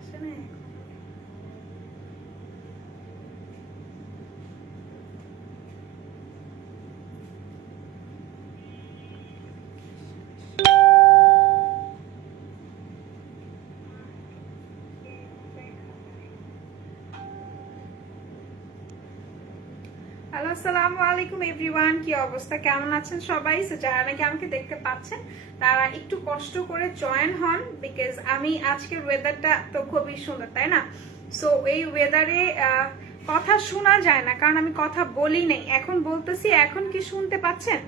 আসে না হ্যালো আসসালামু আলাইকুম এভরিওয়ান, কি অবস্থা, কেমন আছেন সবাই? সো যারা নাকি আমাকে দেখতে পাচ্ছেন তারা একটু কষ্ট করে জয়েন হন, বিকজ আমি আজকের ওয়েদারটা তো খুবই সুন্দর, তাই না? সো এই ওয়েদারে কথা শোনা যায় না, কারণ আমি কথা বলি নেই। এখন বলতেছি, এখন কি শুনতে পাচ্ছেন?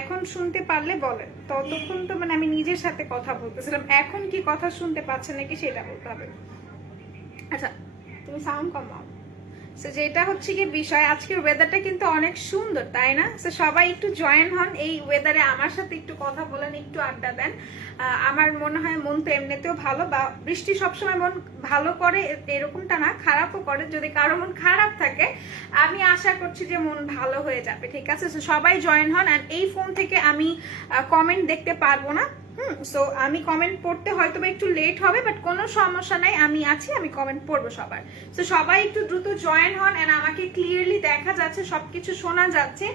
এখন শুনতে পারলে বলেন। ততক্ষণ তো মানে আমি নিজের সাথে কথা বলতেছিলাম, এখন কি কথা শুনতে পাচ্ছেন নাকি সেটা বলতে হবে। আচ্ছা, তুমি সাউন্ড কমাও। সো যেটা হচ্ছে কি বিষয়, আজকের ওয়েদারটা কিন্তু অনেক সুন্দর, তাই না? সো সবাই একটু জয়েন হন এই ওয়েদারে, আমার সাথে একটু কথা বলেন, একটু আড্ডা দেন। আমার মনে হয় মন তো এমনিতেও ভালো, বা বৃষ্টি সবসময় মন ভালো করে এরকমটা না, খারাপও করে। যদি কারো মন খারাপ থাকে, আমি আশা করছি যে মন ভালো হয়ে যাবে, ঠিক আছে? সো সবাই জয়েন হন। অ্যান্ড এই ফোন থেকে আমি কমেন্ট দেখতে পারবো না, সো আমি কমেন্ট পড়তে হয়তো বা একটু লেট হবে, বাট কোনো সমস্যা নাই, আমি আছি, আমি কমেন্ট পড়বো সবার। সো সবাই একটু দ্রুত জয়েন হন। এন্ড আমাকে ক্লিয়ারলি দেখা যাচ্ছে, সবকিছু শোনা যাচ্ছে।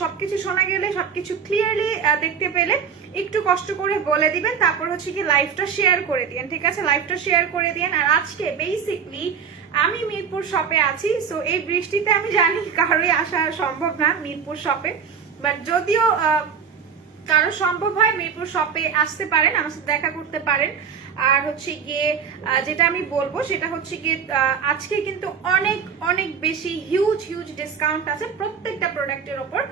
সবকিছু শোনা গেলে, সবকিছু ক্লিয়ারলি দেখতে পেলে একটু কষ্ট করে বলে দিবেন, তারপর হচ্ছে কি লাইভটা শেয়ার করে দিন, ঠিক আছে? লাইভটা শেয়ার করে দিন। আর আজকে বেসিকলি আমি মিরপুর শপে আছি। সো এই বৃষ্টিতে আমি জানি কারোই আসা সম্ভব না মিরপুর শপে, বাট যদিও কারো সম্ভব হয় মিরপুর শপে আসতে পারেন, আমার সাথে দেখা করতে পারেন। আর হচ্ছে গিয়ে যেটা আমি বলবো সেটা হচ্ছে গিয়ে আজকে কিন্তু অনেক অনেক বেশি হিউজ হিউজ ডিসকাউন্ট আছে প্রত্যেকটা প্রোডাক্টের ওপর।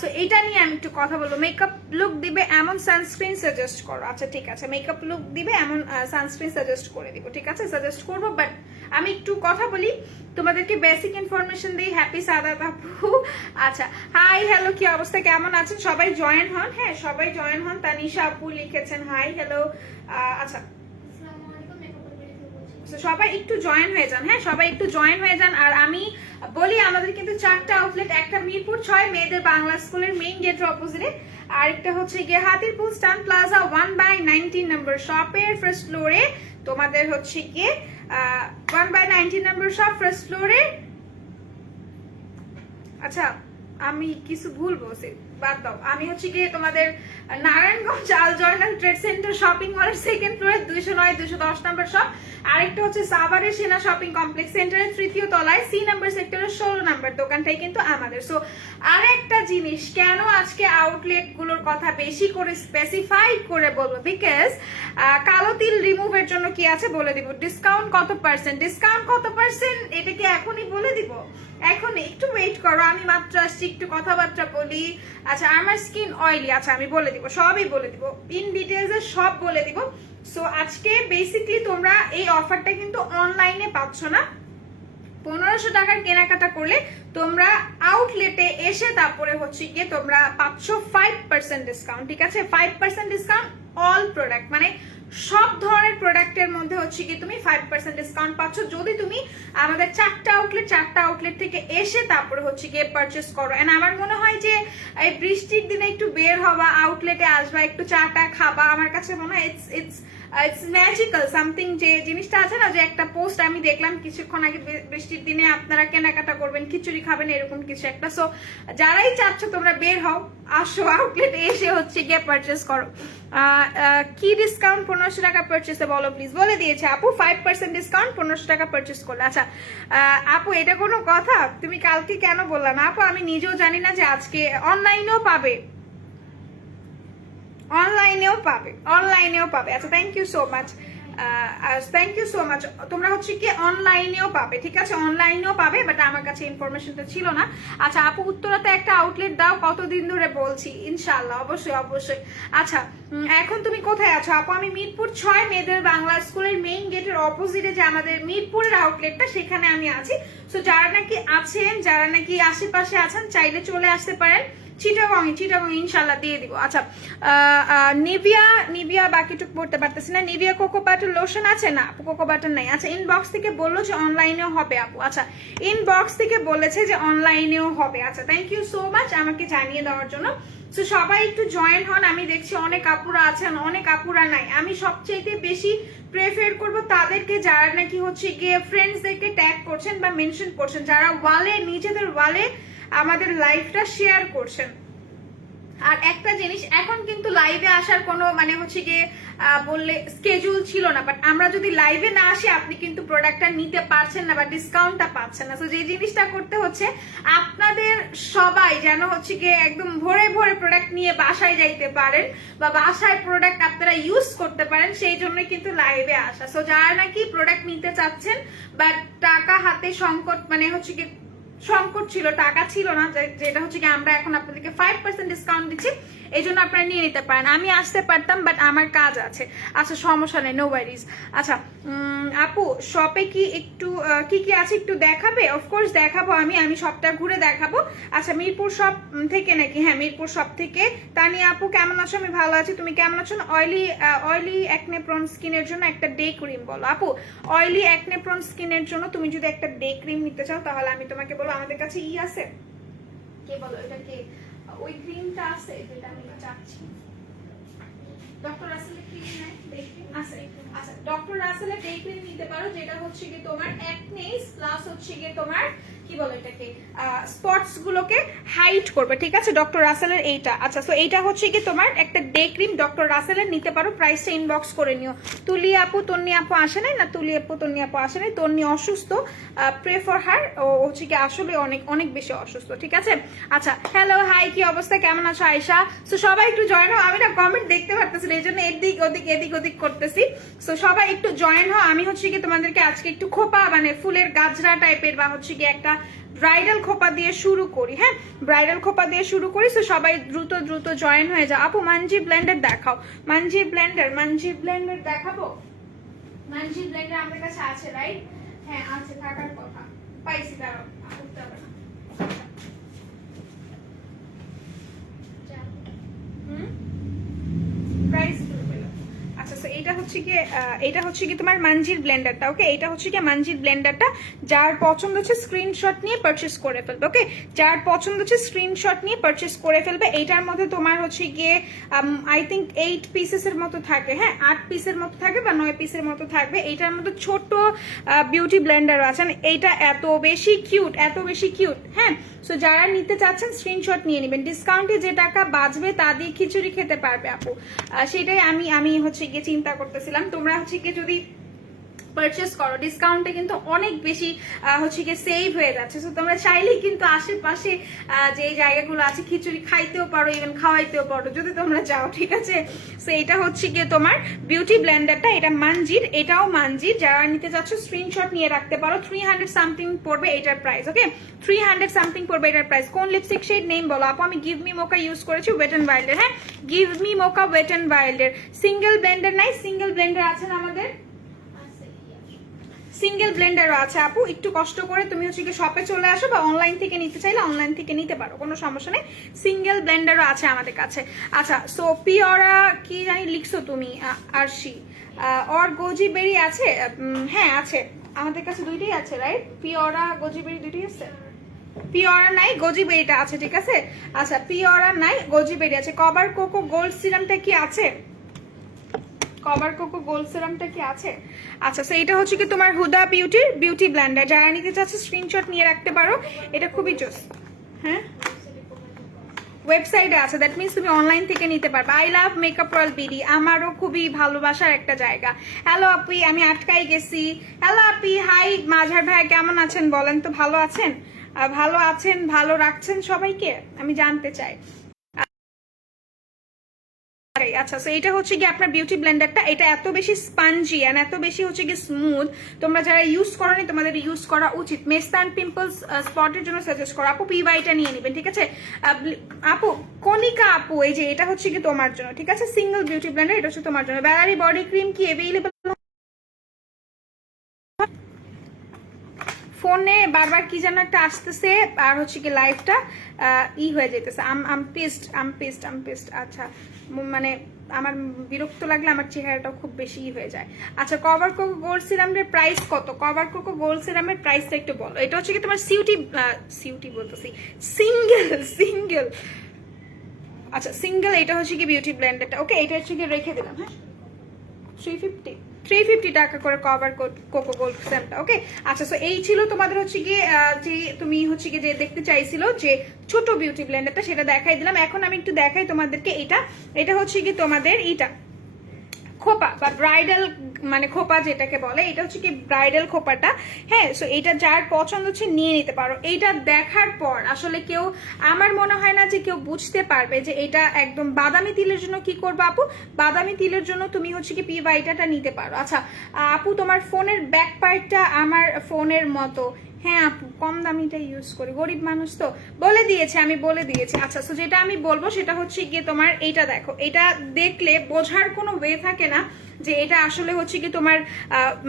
সো এটা নিয়ে আমি একটু কথা বলবো। মেকআপ লুক দিবে এমন সানস্ক্রিন সাজেস্ট করো। আচ্ছা ঠিক আছে, মেকআপ লুক দিবে এমন সানস্ক্রিন সাজেস্ট করে দিব, ঠিক আছে? সাজেস্ট করবো, বাট আমি একটু কথা বলি, তোমাদেরকে বেসিক ইনফরমেশন দিই। হ্যাপি সাদাত আপু, আচ্ছা হাই হ্যালো, কি অবস্থা, কেমন আছেন? সবাই জয়েন হন, হ্যাঁ সবাই জয়েন হন। তানিশা আপু লিখেছেন হাই হ্যালো। আচ্ছা সবাই একটু জয়েন হয়ে যান, হ্যাঁ সবাই একটু জয়েন হয়ে যান। আর আমি বলি, আমাদের কিন্তু 4টা আউটলেট, একটা মিরপুর 6 মেয়েদের বাংলা স্কুলের মেইন গেটের অপোজিটে, আরেকটা হচ্ছে গিয়ে হাতিরপুল স্টান প্লাজা 1/19 নম্বর শপের ফার্স্ট ফ্লোরে। তোমাদের হচ্ছে গিয়ে 1/19 নম্বর শপ ফার্স্ট ফ্লোরে। আচ্ছা আমি কিছু ভুল বলছি, বাদ দাও। আমি হচ্ছে গিয়ে তোমাদের নারায়ণগঞ্জ আল জয়নাল ট্রেড সেন্টার শপিং মলের সেকেন্ড ফ্লোরে 209 210 নম্বর শপ। আরেকটা হচ্ছে সাভারের সেনা শপিং কমপ্লেক্স সেন্টারের 3য় তলায় সি নাম্বার সেক্টরের 16 নম্বর দোকানটাই কিন্তু আমাদের। সো আরেকটা জিনিস, কেন আজকে আউটলেট গুলোর কথা বেশি করে স্পেসিফাই করে বলবো, বিকজ কালো তিল রিমুভের জন্য কি আছে বলে দিব। ডিসকাউন্ট কত পার্সেন্ট, ডিসকাউন্ট কত পার্সেন্ট, এটা কি এখনই বলে দিব? এখন একটু ওয়েট করো, আমি মাত্র আসছি, একটু কথাবার্তা বলি। আচ্ছা আমার স্কিন অয়েলি, আচ্ছা আমি বলে দিব, সবই বলে দিব, ইন ডিটেলসে সব বলে দিব। সো আজকে বেসিকলি তোমরা এই অফারটা কিন্তু অনলাইনে পাচ্ছ না। 1500 টাকার কেনাকাটা করলে তোমরা আউটলেটে এসে তারপরে হচ্ছে গিয়ে তোমরা পাচ্ছ 5% ডিসকাউন্ট, ঠিক আছে? 5% ডিসকাউন্ট অল প্রোডাক্ট, মানে সব ধরনের প্রোডাক্টের মধ্যে হচ্ছে কি তুমি 5% ডিসকাউন্ট পাচ্ছ যদি তুমি আমাদের 4টা আউটলেট থেকে এসে তারপরে হচ্ছে গিয়ে পারচেস করো। এন্ড আমার মনে হয় যে এই বৃষ্টির দিনে একটু বের হওয়া, আউটলেটে আসবা, একটু চাটা খাবা, আমার কাছে মনে হয় ইটস ম্যাজিক্যাল সামথিং। যে জিনিসটা আছে না, যে একটা পোস্ট আমি দেখলাম কিছুক্ষণ আগে, বৃষ্টির দিনে আপনারা কেনাকাটা করবেন, খিচুড়ি খাবেন, এরকম কিছু একটা। সো যারাই চাচ্ছ তোমরা বের হও, আসো আউটলেটে এসে হচ্ছে গিয়ে পারচেস করো। কি ডিসকাউন্ট 1500 টাকা পারচেসে বলো প্লিজ? বলে দিয়েছে আপু 5% ডিসকাউন্ট 1500 টাকা পারচেস করলে। আচ্ছা আপু এটা কোনো কথা? তুমি কালকে কেন বললা না? আপু আমি নিজেও জানি না যে আজকে অনলাইনেও পাবে, অনলাইনেও পাবে। আচ্ছা thank you so much, thank you so much. তোমরা হচ্ছে কি অনলাইনেও পাবে, ঠিক আছে? অনলাইনেও পাবে, বাট আমার কাছে ইনফরমেশনটা ছিল না। আচ্ছা আপু উত্তরাতে একটা আউটলেট দাও, কতদিন ধরে বলছি, ইনশাল্লাহ অবশ্যই অবশ্যই। আচ্ছা এখন তুমি কোথায় আছো আপু? আমি মিরপুর 6 মেয়েদের বাংলা স্কুলের মেইন গেটের অপোজিটে যে আমাদের মিরপুরের আউটলেটটা, সেখানে আমি আছি। সো যারা নাকি আছেন, যারা নাকি আশেপাশে আছেন, চাইলে চলে আসতে পারেন। চিটাগং ইনশাল্লাহ দিয়ে দিব। আচ্ছা নিভিয়া বাকিটুকু পড়তে পারতেছি না। নিভিয়া কোকো বাটার লোশন আছে না আপু? কোকো বাটার নাই। আচ্ছা ইনবক্স থেকে বললো যে অনলাইনেও হবে আপু। আচ্ছা ইনবক্স থেকে বলেছে যে অনলাইনেও হবে। আচ্ছা থ্যাংক ইউ সো মাচ আমাকে জানিয়ে দেওয়ার জন্য। সো সবাই একটু জয়েন হন। আমি দেখছি অনেক আপুরা আছেন, অনেক আপুরা নাই। আমি সবচেয়ে বেশি প্রেফার করব তাদেরকে যারা নাকি হচ্ছে গিয়ে ফ্রেন্ডসদেরকে ট্যাগ করছেন বা মেনশন করছেন, যারা নিজেদের ওয়ালে আমাদের লাইফটা শেয়ার করছেন। আর একটা জিনিস, এখন কিন্তু লাইভে আসার কোনো মানে হচ্ছে গিয়ে বললে স্কেজুল ছিল না, বাট আমরা যদি লাইভে না আসি আপনি কিন্তু প্রোডাক্টটা নিতে পারছেন না বা ডিসকাউন্টটা পাচ্ছেন না। তো যে জিনিসটা করতে হচ্ছে আপনাদের সবাই যেন হচ্ছে গিয়ে একদম ভরে ভরে প্রোডাক্ট নিয়ে বাসায় যাইতে পারেন বা বাসায় প্রোডাক্ট আপনারা ইউজ করতে পারেন, সেই জন্য কিন্তু লাইভে আসা। সো যারা নাকি প্রোডাক্ট নিতে চাচ্ছেন বাট টাকা হাতে সংকট মানে হচ্ছে গিয়ে সংকট ছিল, টাকা ছিল না, যেটা হচ্ছে কি আমরা এখন আপনাদেরকে 5% ডিসকাউন্ট দিচ্ছি, এই জন্য আপনারা নিয়ে নিতে পারেন। আমি আসতে পারতাম বাট আমার কাজ আছে। আচ্ছা সমস্যা নেই, নো ওয়ারিজ। আচ্ছা আপু শপে কি একটু কি কি আছে একটু দেখাবে? অফকোর্স দেখাবো, আমি সবটা ঘুরে দেখাবো। আচ্ছা মিরপুর শপ থেকে নাকি? হ্যাঁ মিরপুর শপ থেকে। তানিয়া আপু কেমন আছো? আমি ভালো আছি, তুমি কেমন আছো? অয়েলি অ্যাকনে প্রন স্কিনের জন্য একটা ডে ক্রিম বলো আপু। অয়েলি অ্যাকনে প্রন স্কিনের জন্য তুমি যদি একটা ডে ক্রিম নিতে চাও তাহলে আমি তোমাকে বলবো আমাদের কাছে আছে, কে বলো এটা কে, ওই ক্রিমটা আছে যেটা আমি চাচ্ছি, ডক্টর রাসেলের ক্রিম নাই, ডে ক্রিম আছে। আচ্ছা ডক্টর রাসেলের ডে ক্রিম নিতে পারো, যেটা হচ্ছে কি তোমার অ্যাকনেস প্লাস হচ্ছে কি তোমার কি বলো এটাকে স্পটস গুলোকে হাইড করবে, ঠিক আছে ডক্টর রাসেলের এইটা। আচ্ছা সো এইটা হচ্ছে কি তোমার একটা ডে ক্রিম ডক্টর রাসেলের নিতে পারো, প্রাইসটা ইনবক্স করে নিও। তুলি আপু তন্নি আপু আসে নাই না? তুলি আপু তন্নি আপু আসে নাই, তন্নি অসুস্থ, প্রে ফর হার, ও হচ্ছে কি আসলে অনেক অনেক বেশি অসুস্থ, ঠিক আছে। আচ্ছা হ্যালো হাই, কি অবস্থা, কেমন আছো আয়েশা? সো সবাই একটু জয়েন হও, আমি না কমেন্ট দেখতে পারতেছি এই জন্য এদিক ওদিক করতেছি। সো সবাই একটু জয়েন হও। আমি হচ্ছে কি তোমাদেরকে আজকে একটু খোপা মানে ফুলের গাজরা টাইপের বা হচ্ছে কি একটা ব্রাইডাল খোপা দিয়ে শুরু করি। হ্যাঁ ব্রাইডাল খোপা দিয়ে শুরু করি। সো সবাই দ্রুত জয়েন হয়ে যাও। আপু মানজি ব্লেন্ডার দেখাও, মানজি ব্লেন্ডার দেখাবো। মানজি ব্লেন্ডার আমাদের কাছে আছে রাইট? হ্যাঁ আছে, থাকার কথা, পাইছি, দাঁড়াও করতে হবে না। প্রাইস আচ্ছা সো এটা হচ্ছে কি তোমার মানজির ব্লেন্ডারটা। ওকে এটা হচ্ছে কি মানজির ব্লেন্ডারটা, যার পছন্দ হচ্ছে স্ক্রিনশট নিয়ে পারচেজ করে ফেলবে। ওকে যার পছন্দ হচ্ছে স্ক্রিনশট নিয়ে পারচেজ করে ফেলবে। এইটার মধ্যে তোমার হচ্ছে গিয়ে আই থিঙ্ক 8 পিসেসের মতো থাকে, হ্যাঁ 8 পিসের মতো থাকবে বা 9 পিসের মতো থাকবে। এইটার মধ্যে ছোট বিউটি ব্লেন্ডার আছে, এইটা এত বেশি কিউট। হ্যাঁ সো যারা নিতে চাচ্ছেন স্ক্রিনশট নিয়ে নেবেন, ডিসকাউন্টে যে টাকা বাঁচবে তা দিয়ে খিচুড়ি খেতে পারবে আপু। সেটাই আমি হচ্ছে গিয়ে চিন্তা করতেছিলাম। তোমরা হচ্ছে গিয়ে যদি পারচেস করো ডিসকাউন্টে কিন্তু অনেক বেশি হচ্ছে গিয়ে সেভ হয়ে যাচ্ছে। সো তোমরা চাইলেই কিন্তু আশেপাশে যে জায়গাগুলো আছে খিচুড়ি খাইতেও পারো, ইভেন খাওয়াইতেও পারো যদি তোমরা চাও, ঠিক আছে। সো এটা হচ্ছে গিয়ে তোমার বিউটি ব্লেন্ডারটা, এটা মানজির, এটাও মানজির। যারা নিতে চাচ্ছ স্ক্রিনশট নিয়ে রাখতে পারো। 300 সামথিং পড়বে এটার প্রাইস। ওকে 300 সামথিং পড়বে এটার প্রাইস। কোন লিপস্টিক শেড নেম বলো আপু? আমি গিভ মি মোকা ইউজ করেছি, ওয়েট এন্ড ওয়াইল্ডের। হ্যাঁ give me mocha wait and ওয়াইল্ডের। সিঙ্গেল ব্লেন্ডার নাই? সিঙ্গেল ব্লেন্ডার আছে না আমাদের? সিঙ্গেল ব্লেন্ডারও আছে আপু। একটু কষ্ট করে তুমি হচ্ছে কি শপে চলে আসো বা অনলাইন থেকে নিতে চাইলে অনলাইন থেকে নিতে পারো, কোনো সমস্যা নেই। সিঙ্গেল ব্লেন্ডারও আছে আমাদের কাছে। আচ্ছা সো পিওরা কি জানি লিখছো তুমি আরশি, অর গোজি বেরি আছে? হ্যাঁ আছে, আমাদের কাছে দুইটাই আছে রাইট? পিওরা গোজি বেরি দুইটাই আছে। পিওরা নাই, গোজি বেরিটা আছে, ঠিক আছে। আচ্ছা পিওরা নাই, গোজি বেরি আছে। কভার কোকো গোল্ড সিরামটা কি আছে? কভার কোকো গোল্ড সিরামটা কি আছে? আচ্ছা সো এটা হচ্ছে কি তোমার হুদা বিউটির বিউটি ব্লেন্ডার। যারা নিতে চাচ্ছে স্ক্রিনশট নিয়ে রাখতে পারো, এটা খুবই জোস। হ্যাঁ ওয়েবসাইটে আছে, দ্যাট মিনস তুমি অনলাইন থেকে নিতে পারবে। I love makeup royal BD, আমারও খুবই ভালোবাসার একটা জায়গা। হ্যালো আপি, আমি আটকাই গেছি। হ্যালো আপি হাই, মাঝার ভাই কেমন আছেন বলেন তো? ভালো আছেন? ভালো রাখছেন সবাইকে, আমি জানতে চাই। আচ্ছা সো এটা হচ্ছে কি আপনার বিউটি ব্লেন্ডারটা, এটা এত বেশি স্পঞ্জি এন্ড এত বেশি হচ্ছে কি স্মুথ, তোমরা যারা ইউজ করোনি তোমাদের ইউজ করা উচিত। মেস্তান পিম্পলস স্পটের জন্য সাজেস্ট করো আপু। পিওয়াইটা নিয়ে নেবেন, ঠিক আছে আপু। কনিকা আপু এই যে এটা হচ্ছে কি তোমার জন্য, ঠিক আছে। সিঙ্গেল বিউটি ব্লেন্ডার, এটা হচ্ছে তোমার জন্য। ব্যালারি বডি ক্রিম কি অ্যাভেলেবল? ফোনে বারবার কি যেন একটা আসতেছে আর হচ্ছে কি লাইভটা হয়ে যেতেছে। আম পেস্ট। আচ্ছা মানে আমার বিরক্ত লাগলে আমার চেহারাটা খুব বেশি হয়ে যায়। আচ্ছা কভার কোকো গোল্ড সিরামের প্রাইস কত? কভার কোকো গোল্ড সিরামের প্রাইসটা একটু বলো। এটা হচ্ছে কি তোমার সিউটি বলতেছি, সিঙ্গেল। আচ্ছা সিঙ্গেল, এটা হচ্ছে কি বিউটি ব্লেন্ডারটা। ওকে এটা হচ্ছে কি রেখে দিলাম। হ্যাঁ 350 টাকা করে কভার কোকো গোল্ড সিরামটা। ওকে আচ্ছা সো এই ছিল তোমাদের হচ্ছে গিয়ে যে তুমি হচ্ছে গিয়ে যে দেখতে চাইছিল যে ছোট বিউটি ব্লেন্ডারটা, সেটা দেখাই দিলাম। এখন আমি একটু দেখাই তোমাদেরকে এটা হচ্ছে কি তোমাদের খোপা বা ব্রাইডাল মানে খোপা যেটাকে বলে, এটা হচ্ছে কি ব্রাইডাল খোপাটা। হ্যাঁ সো এটা যার পছন্দ হচ্ছে নিয়ে নিতে পারো। এইটা দেখার পর আসলে কেউ, আমার মনে হয় না যে কেউ বুঝতে পারবে যে এটা একদম বাদামি তিলের জন্য কি করবো আপু। বাদামি তিলের জন্য তুমি হচ্ছে কি পি ভাইটাটা নিতে পারো। আচ্ছা আপু তোমার ফোনের ব্যাক পার্টটা আমার ফোনের মতো। হ্যাঁ আপু কম দামিটা ইউজ করি, গরিব মানুষ তো, আমি বলে দিয়েছি। আচ্ছা সো যেটা আমি বলবো সেটা হচ্ছে গিয়ে তোমার এইটা দেখো, এটা দেখলে বোঝার কোনো ওয়ে থাকে না যে এটা আসলে হচ্ছে কি তোমার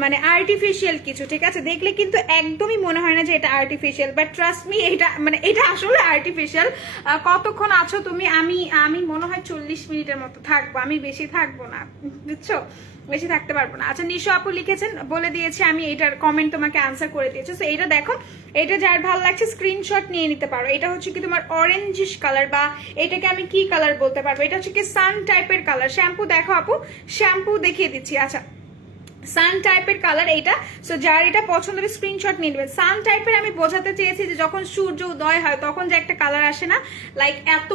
মানে আর্টিফিশিয়াল কিছু, ঠিক আছে? দেখলে কিন্তু একদমই মনে হয় না যে এটা আর্টিফিশিয়াল, বাট ট্রাস্ট মি এটা আসলে আর্টিফিশিয়াল। কতক্ষণ আছো তুমি? আমি মনে হয় 40 মিনিটের মতো থাকবো, আমি বেশি থাকবো না, বুঝছো? বেশি থাকতে পারবো না। আচ্ছা নিশো আপু লিখেছেন, বলে দিয়েছি আমি, এটার কমেন্ট তোমাকে আনসার করে দিয়েছি। সো এটা দেখো, এটা যার ভালো লাগছে স্ক্রিনশট নিয়ে নিতে পারো। এটা হচ্ছে কি তোমার অরেঞ্জিশ কালার, বা এটাকে আমি কি কালার বলতে পারবো, এটা হচ্ছে কি সান টাইপের কালার। শ্যাম্পু দেখো আপু, শ্যাম্পু দেখিয়ে দিচ্ছি। আচ্ছা সান টাইপের কালার এইটা। সো যার এটা পছন্দ হবে স্ক্রিনশট নিয়ে নেবেন। সান টাইপের আমি বোঝাতে চেয়েছি যে যখন সূর্য উদয় হয় তখন যে একটা কালার আসে না, লাইক এত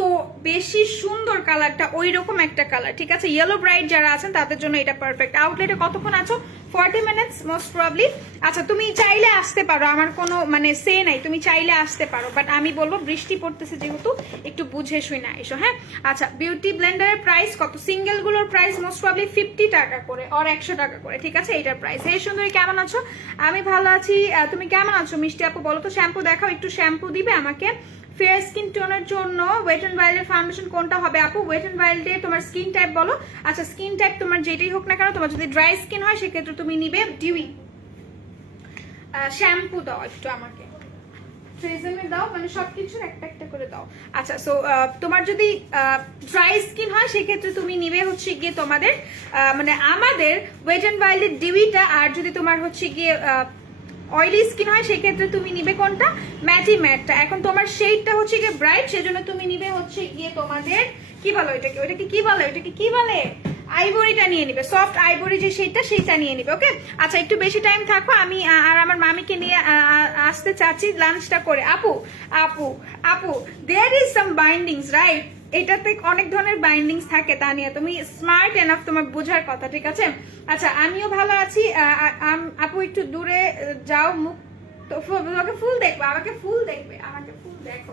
বেশি সুন্দর কালারটা, ওই রকম একটা কালার, ঠিক আছে? ইয়েলো ব্রাইট যারা আছেন তাদের জন্য এটা পারফেক্ট। আউটলেটে কতক্ষণ আছো? 40 মিনিটস মোস্ট প্রবলি। আচ্ছা তুমি চাইলে আসতে পারো, আমার কোনো মানে সে নাই, তুমি চাইলে আসতে পারো, বাট আমি বলবো বৃষ্টি পড়তেছে যেহেতু একটু বুঝে শুই না এসো। হ্যাঁ আচ্ছা বিউটি ব্লেন্ডারের প্রাইস কত? সিঙ্গেল গুলোর প্রাইস মোস্ট প্রবলি 50 টাকা করে আর 100 টাকা করে, ঠিক আছে? এটার প্রাইস। এই সুন্দরী কেমন আছো? আমি ভালো আছি, তুমি কেমন আছো মিষ্টি আপু? বলো তো শ্যাম্পু দেখাও, একটু শ্যাম্পু দিবে আমাকে। ফেয়ার স্কিন টোনের জন্য ওয়েট এন্ড ওয়াইল্ডের ফাউন্ডেশন কোনটা হবে আপু? ওয়েট এন্ড ওয়াইল্ডে তোমার স্কিন টাইপ বলো। আচ্ছা স্কিন টাইপ তোমার যেটাই হোক না কেন, তোমার যদি ড্রাই স্কিন হয় সেক্ষেত্রে তুমি নিবে ডিউই। শ্যাম্পু দাও একটু আমাকে, ট্রেজেমে দাও, মানে সবকিছুর একটা একটা করে দাও। আচ্ছা সো তোমার যদি ড্রাই স্কিন হয় সেক্ষেত্রে তুমি নিবে হচ্ছে গিয়ে তোমাদের মানে আমাদের ওয়েট এন্ড ওয়াইল্ডের ডিউইটা। আর যদি তোমার হচ্ছে গিয়ে অয়েলি স্কিন হয় সেক্ষেত্রে তুমি নিবে কোনটা? ম্যাটি ম্যাটটা। এখন তোমার শেডটা হচ্ছে গিয়ে ব্রাইট, সেজন্য তুমি নিবে হচ্ছে গিয়ে তোমাদের কি বলো এটাকে, ওইটাকে কি বলে, ওইটাকে কি বলে, আইভরিটা নিয়ে নিবে, সফট আইভরি যে সেইটা, সেইটা নিয়ে নিবে। ওকে আচ্ছা একটু বেশি টাইম থাকো, আমি আর আমার মামিকে নিয়ে আসতে চাচ্ছি লাঞ্চটা করে। আপু আপু আপু there is some bindings right, এটাতে অনেক ধরনের বাইন্ডিংস থাকে, তা নিয়ে তুমি স্মার্ট এনাফ, তোমার বোঝার কথা, ঠিক আছে? আচ্ছা আমিও ভালো আছি। আপু একটু দূরে যাও, মুখ তো তোমাকে ফুল দেখবো, আমাকে ফুল দেখবে, আমাকে ফুল দেখো।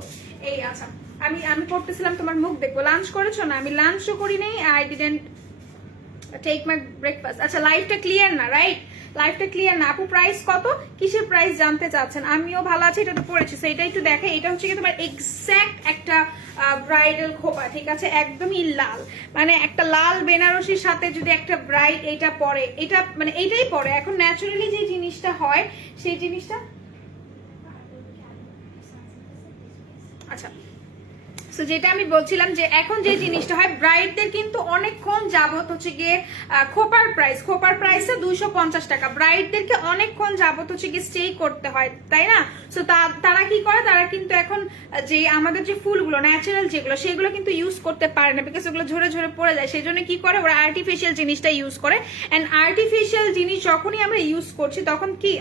এই আচ্ছা আমি করতেছিলাম তোমার মুখ দেখবো। লাঞ্চ করেছো না? আমি লাঞ্চও করি নাই, I didn't take my breakfast. আচ্ছা লাইফটা ক্লিয়ার না রাইট, লাইফটা ক্লিয়ার না। আপু প্রাইস কত? কিসের প্রাইস জানতে চাচ্ছেন? আমিও ভালো আছি, এটা তো পড়েছি, সেটা একটু দেখে। এটা হচ্ছে কি তোমার এক্স্যাক্ট একটা ব্রাইডাল খোপা, ঠিক আছে? একদমই লাল, মানে একটা লাল বেনারসির সাথে যদি একটা ব্রাইড এটা পরে, এটা মানে এইটাই পরে। এখন ন্যাচারালি যে জিনিসটা হয় সেই জিনিসটা, আচ্ছা সো যেটা আমি বলছিলাম যে এখন যে জিনিসটা হয়, ব্রাইডদের কিন্তু অনেকক্ষণ যাবত হচ্ছে গিয়ে খোপার প্রাইসে 250 টাকা। ব্রাইডদেরকে অনেকক্ষণ যাবত হচ্ছে গিয়ে স্টে করতে হয়, তাই না? সো তারা কি করে, তারা কিন্তু এখন যে আমাদের যে ফুলগুলো ন্যাচারাল যেগুলো, সেগুলো কিন্তু ইউজ করতে পারে না, বিকজ ওগুলো ঝরে ঝরে পড়ে যায়। সেই জন্য কি করে, ওরা আর্টিফিশিয়াল জিনিসটা ইউজ করে। অ্যান্ড আর্টিফিশিয়াল জিনিস যখনই আমরা ইউজ করছি তখন কি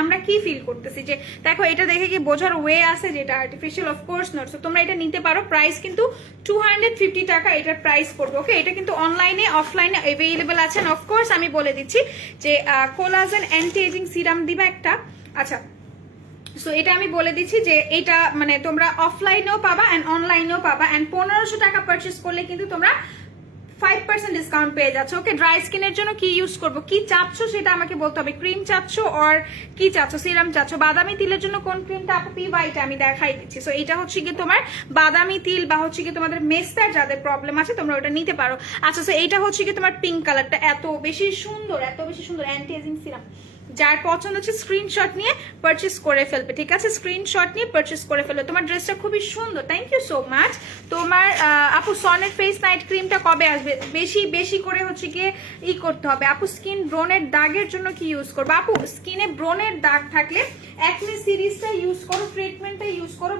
আমরা কি ফিল করতেছি, যে দেখো এটা দেখে কি বোঝার ওয়ে আছে যে এটা আর্টিফিশিয়াল? Of course not. সো তোমরা এটা নিতে পারো। প্রাইস কিন্তু 250 টাকা এটার প্রাইস পড়বে। ওকে এটা কিন্তু অনলাইনে অফলাইনে অ্যাভেলেবল আছে। অফকোর্স আমি বলে দিচ্ছি যে কোলাজেন অ্যান্টি এজিং সিরাম দিবা একটা। আচ্ছা সো এটা আমি বলে দিচ্ছি যে এটা মানে তোমরা অফলাইনেও পাবা অ্যান্ড অনলাইনেও পাবা। অ্যান্ড 1500 টাকা পারচেস করলে কিন্তু তোমরা 5% ডিসকাউন্ট পেয়ে যাচ্ছে। ওকে ড্রাই স্কিনের জন্য কি ইউজ করবো, কি চাচ্ছ সেটা আমাকে বলতে হবে। ক্রিম চাচ্ছ আর কি চাচ্ছ, সিরাম চাচ্ছ? বাদামি তিলের জন্য কোন ক্রিমটা আপু? পি ওয়াইটা আমি দেখাই দিচ্ছি। সো এটা হচ্ছে কি তোমার বাদামি তিল বা হচ্ছে কি তোমাদের মেস্তার যাদের প্রবলেম আছে তোমরা ওটা নিতে পারো। আচ্ছা সো এইটা হচ্ছে কি তোমার পিঙ্ক কালারটা, এত বেশি সুন্দর অ্যান্টি এজিং সিরাম। যার পছন্দ হচ্ছে স্ক্রিনশট নিয়ে পারচেস করে ফেলবে, ঠিক আছে? স্ক্রিনশট নিয়ে পারচেস করে ফেলবে। তোমার ড্রেসটা খুবই সুন্দর, থ্যাংক ইউ সো মাচ। তোমার আপু সনের ফেস নাইট ক্রিমটা কবে আসবে? বেশি বেশি করে হচ্ছে গিয়ে করতে হবে আপু। স্কিন ব্রনের দাগের জন্য কি ইউজ করবো আপু? স্কিনে ব্রনের দাগ থাকলে অ্যাকনে সিরিজটা ইউজ করো, ট্রিটমেন্টটা ইউজ করো,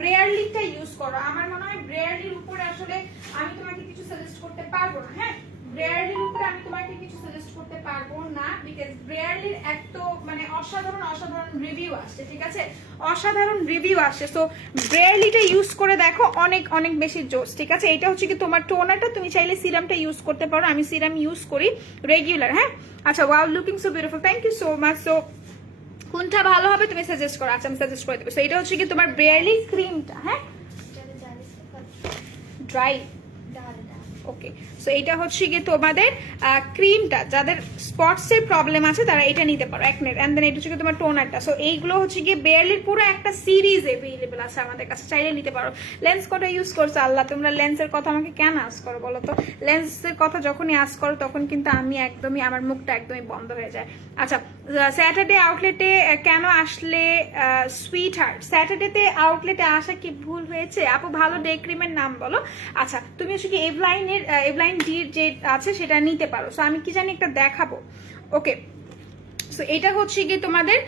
ব্রেয়ারলিটা ইউজ করো। আমার মনে হয় ব্রেয়ারলির উপরে আসলে আমি তোমাকে কিছু সাজেস্ট করতে পারবো না। হ্যাঁ, ব্রেয়ারলির উপরে আমি তোমাকে কিছু সাজেস্ট করতে পারবো না, বিকজ ব্রেয়ারলির এক তো মানে অসাধারণ অসাধারণ রিভিউ আসছে, ঠিক আছে? অসাধারণ রিভিউ আসছে। সো ব্রেয়ারলিটা ইউজ করে দেখো, অনেক অনেক বেশি জোস, ঠিক আছে? এটা হচ্ছে কি তোমার টোনারটা, তুমি চাইলে সিরামটা ইউজ করতে পারো। আমি সিরাম ইউজ করি রেগুলার। হ্যাঁ, আচ্ছা, wow looking so beautiful, thank you so much. So কোনটা ভালো হবে তুমি সাজেস্ট করো। আচ্ছা, আমি সাজেস্ট করে দেবো। সো এটা হচ্ছে কি তোমার ব্রেয়ারলি ক্রিমটা। হ্যাঁ, ড্রাই, ওকে। সো এটা হচ্ছে গিয়ে তোমাদের ক্রিমটা, যাদের স্পটস এর প্রবলেম আছে তারা এটা নিতে পারো, একনেট। এন্ড দেন এটা হচ্ছে তোমার টোনারটা। সো এইগুলো হচ্ছে গিয়ে বেয়ারলির পুরো একটা সিরিজ अवेलेबल আছে আমাদের কাছে, চাইলে নিতে পারো। লেন্স কোডটা ইউজ করছো? আল্লাহ, তোমরা লেন্সের কথা আমাকে কেন আস করো বলো তো? লেন্সের কথা যখনই আস করো তখন কিন্তু আমি একদমই, আমার মুখটা একদমই বন্ধ হয়ে যায়। আচ্ছা, স্যাটারডে আউটলেটে কেন আসলে সুইট হার্ট? স্যাটারডেতে আউটলেটে আসা কি ভুল হয়েছে আপু? ভালো ডে ক্রিমের নাম বলো। আচ্ছা, তুমি হচ্ছে কি এভলাইনের এভলাইন ডি যে আছে সেটা নিতে পারো। সো আমি কি জানি একটা দেখাবো, ওকে। সো এটা হচ্ছে গিয়ে তোমাদের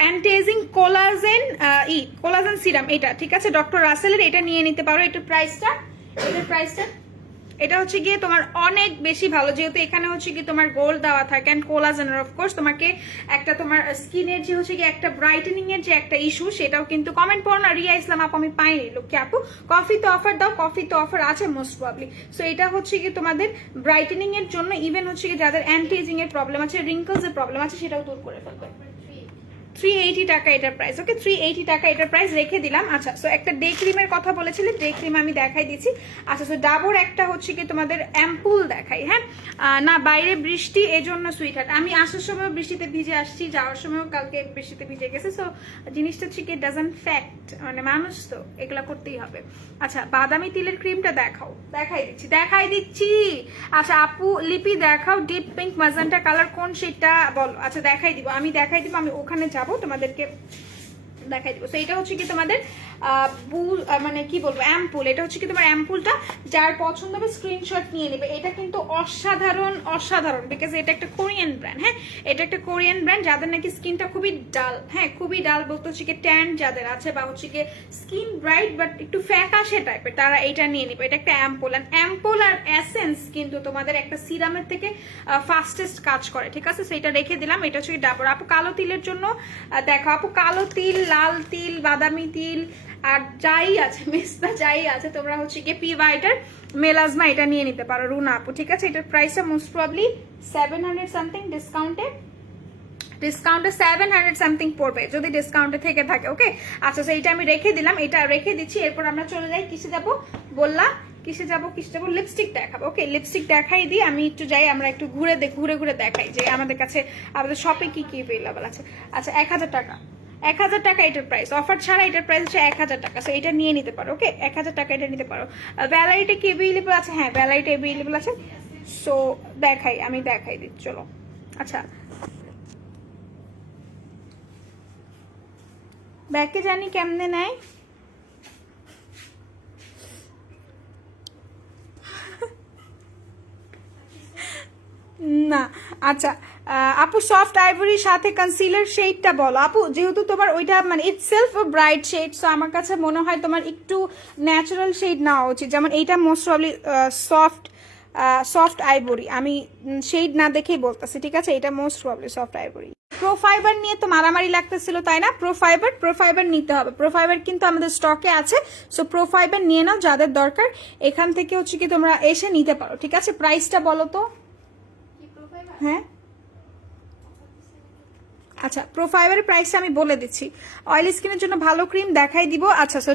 অ্যান্টি-এজিং কোলাজেন কোলাজেন সিরাম, এটা ঠিক আছে? ডক্টর রাসেলের, এটা নিয়ে নিতে পারো। এটার প্রাইসটা এটা হচ্ছে গিয়ে তোমার অনেক বেশি ভালো, যেহেতু এখানে হচ্ছে কি তোমার গোল্ড দেওয়া থাকে অ্যান্ড কোলাজেন। অফকোর্স তোমাকে একটা তোমার স্কিনের যে হচ্ছে কি একটা ব্রাইটেনিং এর যে একটা ইস্যু, সেটাও কিন্তু কমেন্ট করো না রিয়া ইসলাম আপু আমি পাইনি। লোককে আপু কফি তো অফার দাও, কফি তো অফার আছে মোস্ট প্রবাবলি। সো এটা হচ্ছে কি তোমাদের ব্রাইটেনিং এর জন্য, ইভেন হচ্ছে কি যাদের অ্যান্টি এজিং এর প্রবলেম আছে, রিঙ্কলস এর প্রবলেম আছে, সেটাও দূর করে ফেলবে। 380 টাকা এটার প্রাইস, ওকে? 380 টাকা এটার প্রাইস রেখে দিলাম। আচ্ছা, সো একটা ডে ক্রিমের কথা বলেছিলে, ডে ক্রিম আমি দেখাই দিচ্ছি। আচ্ছা, সো ডাবর একটা হচ্ছে কি তোমাদের অ্যাম্পুল দেখাই। হ্যাঁ, না বাইরে বৃষ্টি, এজন্য সুইটহার্ট। আমি আসার সময় বৃষ্টিতে ভিজে আসছি, যাওয়ার সময়ও কালকে বৃষ্টিতে ভিজে গেছে। সো জিনিসটা হচ্ছে কি ডাজন্ট ফ্যাক্ট, মানে মানুষ তো এগুলা করতেই হবে। আচ্ছা, বাদামি তিলের ক্রিমটা দেখাও, দেখাই দিচ্ছি। আচ্ছা আপু লিপি দেখাও, ডিপ পিঙ্ক ম্যাজেন্টা কালার কোন শেডটা বলো। আচ্ছা দেখাই দিব, আমি ওখানে যাব, তোমাদেরকে দেখাই দিব। সো এটা হচ্ছে কি তোমাদের মানে কি বলবো, অ্যাম্পুল। এটা হচ্ছে কি তোমার অ্যাম্পুলটা, যার পছন্দ হবে স্ক্রিনশট নিয়ে নেবে। এটা কিন্তু অসাধারণ অসাধারণ, বিকজ এটা একটা কোরিয়ান ব্র্যান্ড। হ্যাঁ, এটা একটা কোরিয়ান ব্র্যান্ড। যাদের নাকি স্কিনটা খুবই ডাল, হ্যাঁ খুবই ডাল বলতে হচ্ছে কি ট্যান যাদের আছে, বা হচ্ছে কি স্কিন ব্রাইট বাট একটু ফ্যাকাশে টাইপের, তারা এটা নিয়ে নেবে। এটা একটা অ্যাম্পুল, অ্যাম্পুল আর এসেন্স কিন্তু তোমাদের একটা সিরামের থেকে ফাস্টেস্ট কাজ করে, ঠিক আছে? সেটা রেখে দিলাম। এটা হচ্ছে ডাবর। আপু কালো তিলের জন্য দেখো আপু, কালো তিল, লাল তিল, বাদামি তিল আর যাই আছে, মেস্তা যাই আছে, তোমরা হচ্ছে কি পি ভাইটার মেলাজমা এটা নিয়ে নিতে পারো রুনা আপু, ঠিক আছে? এটার প্রাইসটা মোস্ট প্রবাবলি 700 সামথিং, ডিসকাউন্টে 700 সামথিং পড়বে যদি ডিসকাউন্টে থেকে থাকে, ওকে? আচ্ছা, তো এইটা আমি রেখে দিলাম, এটা রেখে দিচ্ছি। এরপর আমরা চলে যাই কিসে যাব বললা, কিসে যাবো লিপস্টিক দেখাবো, ওকে? লিপস্টিক দেখাই দিই, আমি একটু যাই, আমরা একটু ঘুরে ঘুরে দেখাই যে আমাদের কাছে আমাদের শপে কি কি অ্যাভেলেবল আছে। আচ্ছা, 1000 টাকা, 1000 টাকা এটার প্রাইস, অফার ছাড়া এটার প্রাইস হচ্ছে 1000 টাকা। সো এটা নিয়ে নিতে পারো, ওকে? 1000 টাকা এটা নিতে পারো। ভ্যালাইটে কি অ্যাভেলেবল আছে? হ্যাঁ, ভ্যালাইটে অ্যাভেলেবল আছে। সো আমি দেখাই দিই, চলো। আচ্ছা, ব্যাকে জানি কেমনে নেয়, না। আচ্ছা আপু সফট আইভরির সাথে কনসিলার শেডটা বলো আপু। যেহেতু তোমার ওইটা মানে itself a bright shade, so আমার কাছে মনে হয় তোমার একটু ন্যাচারাল শেড নেওয়া উচিত। যেমন এইটা মোস্ট প্রবাবলি সফট আইভরি, আমি শেড না দেখেই বলতেছি, ঠিক আছে? এটা মোস্ট প্রবাবলি সফট আইভরি। প্রোফাইবার নিয়ে তো মারামারি লাগতেছিল, তাই না? প্রোফাইবার নিতে হবে। প্রোফাইবার কিন্তু আমাদের স্টকে আছে। সো প্রোফাইবার নিয়ে নাও যাদের দরকার, এখান থেকে হচ্ছে কি তোমরা এসে নিতে পারো, ঠিক আছে? প্রাইসটা বলো তো। হ্যাঁ, আচ্ছা, প্রোফাইবারের প্রাইসটা আমি বলে দিচ্ছি। অয়েলি স্কিনের জন্য ভালো ক্রিম দেখাই দিব। আচ্ছা, সো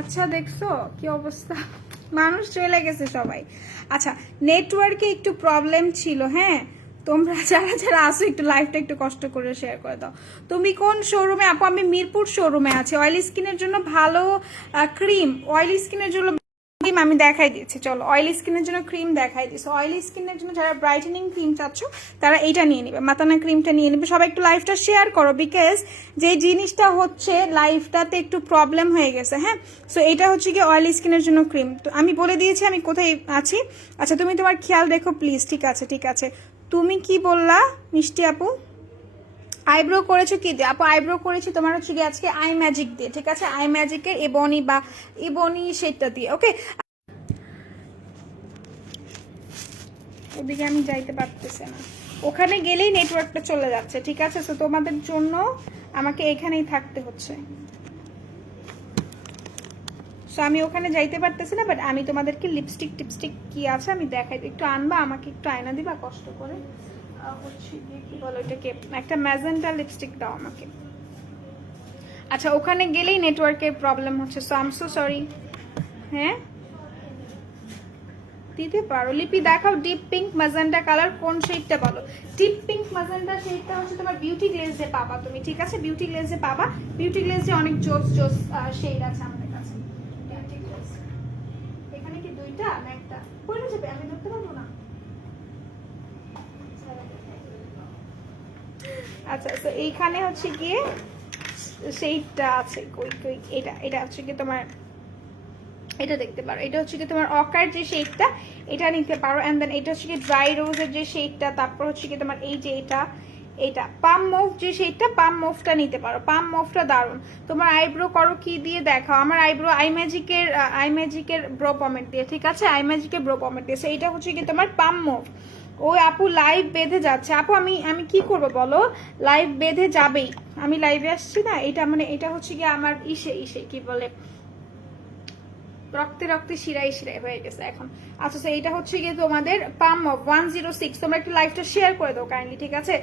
আচ্ছা দেখছো কি অবস্থা, মানুষ চলে গেছে সবাই। আচ্ছা, নেটওয়ার্কে একটু প্রবলেম ছিল। হ্যাঁ, তোমরা যারা যারা আসো একটু লাইভটা একটু কষ্ট করে শেয়ার করে দাও। তুমি কোন শোরুমে আপু? আমি মিরপুর শোরুমে আছি। অয়েলি স্কিনের জন্য ভালো ক্রিম, অয়েলি স্কিনের জন্য ক্রিম আমি দেখাই দিচ্ছি, চলো অয়েলি স্কিনের জন্য ক্রিম দেখাই দিচ্ছি। অয়েলি স্কিনের জন্য যারা ব্রাইটেনিং ক্রিম চাচ্ছ তারা এইটা নিয়ে নেবে, মাতানা ক্রিমটা নিয়ে নেবে। সবাই একটু লাইফটা শেয়ার করো, বিকজ যে জিনিসটা হচ্ছে লাইফটাতে একটু প্রবলেম হয়ে গেছে। হ্যাঁ, সো এটা হচ্ছে কি অয়েলি স্কিনের জন্য ক্রিম। তো আমি বলে দিয়েছি আমি কোথায় আছি। আচ্ছা তুমি তোমার খেয়াল রেখো প্লিজ। ঠিক আছে ঠিক আছে। তুমি কি বললা মিষ্টি আপু? আইব্রো করেছো কি দিয়ে? আপু আইব্রো করেছি তোমার হচ্ছে কি আজকে আই ম্যাজিক দিয়ে। ঠিক আছে, আই ম্যাজিকের এবনি বা এবনি সেটটা দিয়ে। ওকে, ওদিকে আমি যাইতে পারতেছি না, ওখানে গেলেই নেটওয়ার্কটা চলে যাচ্ছে। ঠিক আছে, তো তোমাদের জন্য আমাকে এখানেই থাকতে হচ্ছে। সো আমি ওখানে যাইতে পারতেছি না, বাট আমি তোমাদেরকে লিপস্টিক টিপস্টিক কি আছে আমি দেখাই। একটু আনবা, আমাকে একটু আয়না দিবা কষ্ট করে। হচ্ছে কি বলো এটাকে, একটা ম্যাজেন্টা লিপস্টিক দাও আমাকে। আচ্ছা ওখানে গেলেই নেটওয়ার্কের প্রবলেম হচ্ছে, so I am so sorry. হ্যাঁ দিতে পারো। লিপি দেখাও ডিপ পিঙ্ক ম্যাজেন্টা কালার, কোন শেডটা বলো? ডিপ পিঙ্ক ম্যাজেন্টা শেডটা হচ্ছে তোমার বিউটি গ্লেজে পাবা তুমি। ঠিক আছে, বিউটি গ্লেজে পাবা। বিউটি গ্লেজে অনেক জোস জোস শেড আছে আমাদের কাছে। বিউটি গ্লেজ এখানে কি দুইটা না একটা? কোনটা যাবে আমি ধরতে পারবো না। আচ্ছা তো এইখানে হচ্ছে গিয়ে শেডটা আছে, কই কই, এটা এটা হচ্ছে কি তোমার, এটা দেখতে পারো। এটা হচ্ছে কি তোমার অকার যে শেডটা, এটা নিতে পারো। এন্ড দেন এটা হচ্ছে কি ড্রাই রোজের যে শেডটা। তারপর হচ্ছে কি তোমার এই যে এটা, এটা পাম মুভ যে শেডটা, পাম মুভটা নিতে পারো। পাম মুভটা দারুণ। তোমার আইব্রো করো কি দিয়ে দেখাও? আমার আইব্রো আই ম্যাজিকের ব্রো পমেট দিয়ে। ঠিক আছে, আই ম্যাজিকের ব্রো পমেট দিয়ে। এইটা হচ্ছে কি তোমার পাম মুভ। ওই আপু লাইভ বেঁধে যাচ্ছে। আপু আমি কি করবো বলো? লাইভ বেঁধে যাবেই, আমি লাইভে আসছি না। এটা মানে এটা হচ্ছে কি আমার ইসে কি বলে, রক্তে রক্তে শিরাই শিরাই হয়ে গেছে এখন। আচ্ছা এইটা হচ্ছে গিয়ে তোমাদের পাম অফ 106। তোমরা একটু লাইভটা শেয়ার করে দাও কাইন্ডলি। ঠিক আছে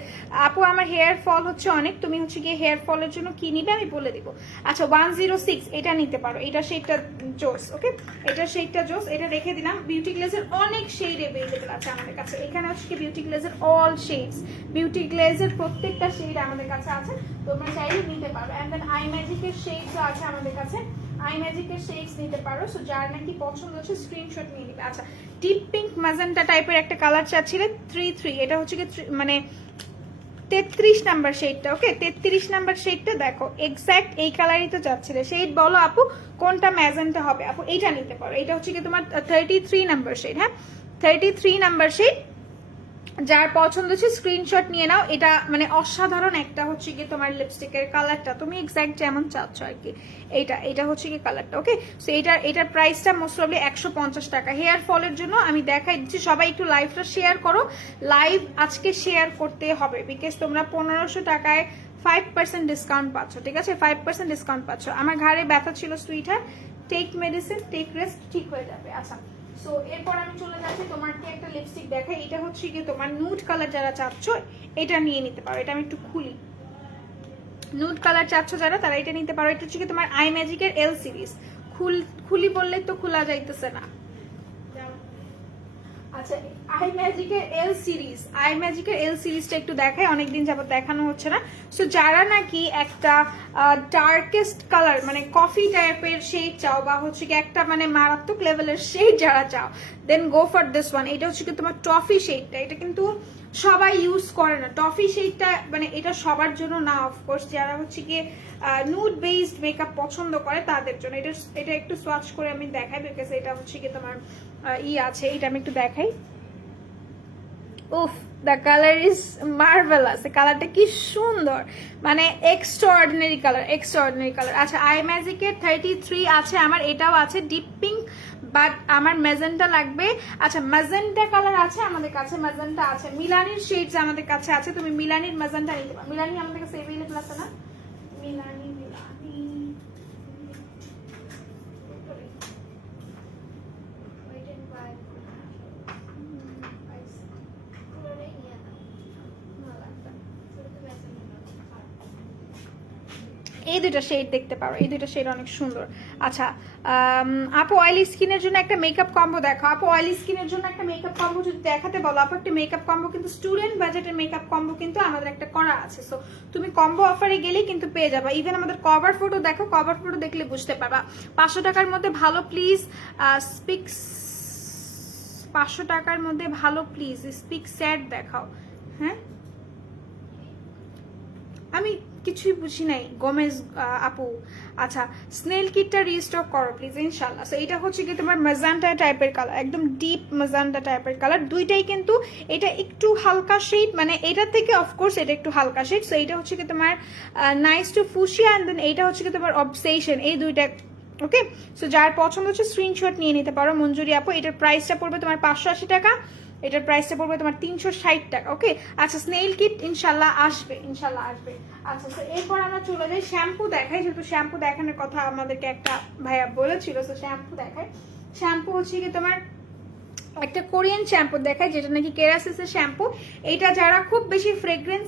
আপু, আমার হেয়ার ফল হচ্ছে অনেক, তুমি হচ্ছে গিয়ে হেয়ার ফলের জন্য কি নিবে আমি বলে দিব। আচ্ছা 106 এটা নিতে পারো, এটা শেডটা জোস। ওকে, এটা শেডটা জোস, এটা রেখে দিলাম। বিউটি গ্লেজের অনেক শেড এভেলেবল আছে আমাদের কাছে। এখানে হচ্ছে কি বিউটি গ্লেজের অল শেডস, বিউটি গ্লেজের প্রত্যেকটা শেড আমাদের কাছে আছে, তোমরা চাইলে নিতে পারো। এন্ড দেন আই ম্যাজিকের শেডসও আছে আমাদের কাছে, আই ম্যাজিকের শেডস নিতে পারো। সো যার নাকি পছন্দ হচ্ছে স্ক্রিনশট নিয়ে নিবে। আচ্ছা ডিপ পিঙ্ক ম্যাজেন্টা টাইপের একটা কালার চাচ্ছিলেন 33, এটা হচ্ছে কি মানে 33 নাম্বার শেডটা। ওকে 33 নাম্বার শেডটা দেখো, এক্স্যাক্ট এই কালারই তো চাচ্ছিলে। শেড বলো আপু কোনটা ম্যাজেন্টা হবে? আপু এইটা নিতে পারো, এটা হচ্ছে কি তোমার 33 নাম্বার শেড। হ্যাঁ 33 নাম্বার শেড, যার পছন্দ হচ্ছে স্ক্রিনশট নিয়ে নাও। এটা মানে অসাধারণ একটা হচ্ছে কি তোমার লিপস্টিকের কালারটা, তুমি এক্স্যাক্ট যেমন চাচ্ছ আর কি। এটা হচ্ছে কি কালারটা। ওকে, সো এটার প্রাইসটা মোস্ট প্রবলি 150 টাকা। হেয়ার ফলের জন্য আমি দেখাই দিচ্ছি, সবাই একটু লাইভটা শেয়ার করো। লাইভ আজকে শেয়ার করতে হবে, বিকজ তোমরা 1500 টাকায় 5% ডিসকাউন্ট পাচ্ছ। ঠিক আছে, 5% ডিসকাউন্ট পাচ্ছ। আমার ঘাড়ে ব্যথা ছিল সুইটার, টেক মেডিসিন, টেক রেস্ট, ঠিক হয়ে যাবে। আচ্ছা সো এরপর আমি চলে যাচ্ছি তোমাকে একটা লিপস্টিক দেখাই। এটা হচ্ছে কি তোমার নুড কালার, যারা চাচ্ছ এটা নিয়ে নিতে পারো। এটা আমি একটু খুলি, নুড কালার চাচ্ছ যারা তারা এটা নিতে পারো। এটা হচ্ছে কি তোমার আই ম্যাজিকের এল সিরিজ। খুলি বললে তো খোলা যাইতেছে না। আচ্ছা আই ম্যাজিকের এল সিরিজটা একটু দেখাই, অনেকদিন যাবত দেখানো হচ্ছে না। সো যারা নাকি একটা ডার্কেস্ট কালার মানে কফি টাইপের শেড চাও, বা হচ্ছে কি একটা মানে মারাত্মক লেভেলের শেড যারা চাও, দেন গো ফর দিস ওয়ান। এটা হচ্ছে কি তোমার টফি শেডটা, এটা কিন্তু সবাই ইউজ করে না। টফি শেডটা মানে এটা সবার জন্য না, অফকোর্স যারা হচ্ছে কি নুড বেসড মেকআপ পছন্দ করে তাদের জন্য। এটা একটু সোয়াচ করে আমি দেখাই, বিকজ এটা হচ্ছে কি তোমার আছে। এটা আমি একটু দেখাই। উফ, দ্য কালার ইজ মার্ভেলাস। কালারটা কি সুন্দর, মানে এক্সট্রাঅর্ডিনারি কালার। আচ্ছা আই ম্যাজিকের 33 আছে আমার, এটাও আছে ডিপ পিঙ্ক, বাট আমার ম্যাজেন্টা লাগবে। আচ্ছা ম্যাজেন্টা কালার আছে আমাদের কাছে, ম্যাজেন্টা আছে। মিলানির শেডস আমাদের কাছে আছে, তুমি মিলানির ম্যাজেন্টা নিতে পারো। মিলানি আমাদের কাছে अवेलेबल আছে না? মিলানি এই দুইটা শেড দেখতে পারো, এই দুইটা শেড অনেক সুন্দর। আচ্ছা আপু অয়েলি স্কিনের জন্য একটা মেকআপ কম্বো দেখো। আপু অয়েলি স্কিনের জন্য একটা মেকআপ কম্বো যদি দেখাতে বলো, আপু একটা মেকআপ কম্বো কিন্তু স্টুডেন্ট বাজেটের মেকআপ কম্বো কিন্তু আমাদের একটা করা আছে। সো তুমি কম্বো অফারে গেলেই কিন্তু পেয়ে যাবা। ইভেন আমাদের কভার ফটো দেখো, কভার ফটো দেখলে বুঝতে পারবা। 500 টাকার মধ্যে ভালো প্লিজ স্পিক্স, 500 টাকার মধ্যে ভালো প্লিজ স্পিক সেট দেখাও। হ্যাঁ আমি কিছুই বুঝি নাই গোমেজ আপু। আচ্ছা স্নেল কিটটা রিস্টক করো প্লিজ ইনশাল্লাহ। সো এটা হচ্ছে কি তোমার ম্যাজেন্টা টাইপের কালার, একদম ডিপ ম্যাজেন্টা টাইপের কালার। দুইটাই কিন্তু এটা একটু হালকা শেড, মানে এটা থেকে অফকোর্স এটা একটু হালকা শেড। সো এটা হচ্ছে কি তোমার nice to fuchsia, and then এইটা হচ্ছে কি তোমার অবসেশন। এই দুইটা ওকে। সো যার পছন্দ হচ্ছে স্ক্রিনশট নিয়ে নিতে পারো মঞ্জুরি আপু। এটার প্রাইসটা পড়বে তোমার 580 টাকা, এটার প্রাইসটা পড়বে তোমার 360 টাকা। ওকে আচ্ছা স্নেল কিট ইনশাল্লাহ আসবে, ইনশাল্লাহ আসবে। আচ্ছা তো এরপর আমরা চলে যাই শ্যাম্পু দেখাই, যেহেতু শ্যাম্পু দেখানোর কথা আমাদেরকে একটা ভাইয়া বলেছিল। তো শ্যাম্পু দেখাই। শ্যাম্পু হচ্ছে কি তোমার একটা কোরিয়ান শ্যাম্পু দেখায়, যেটা নাকি কেরাসিসের শ্যাম্পু। এটা যারা খুব বেশি ফ্রেগ্রেন্স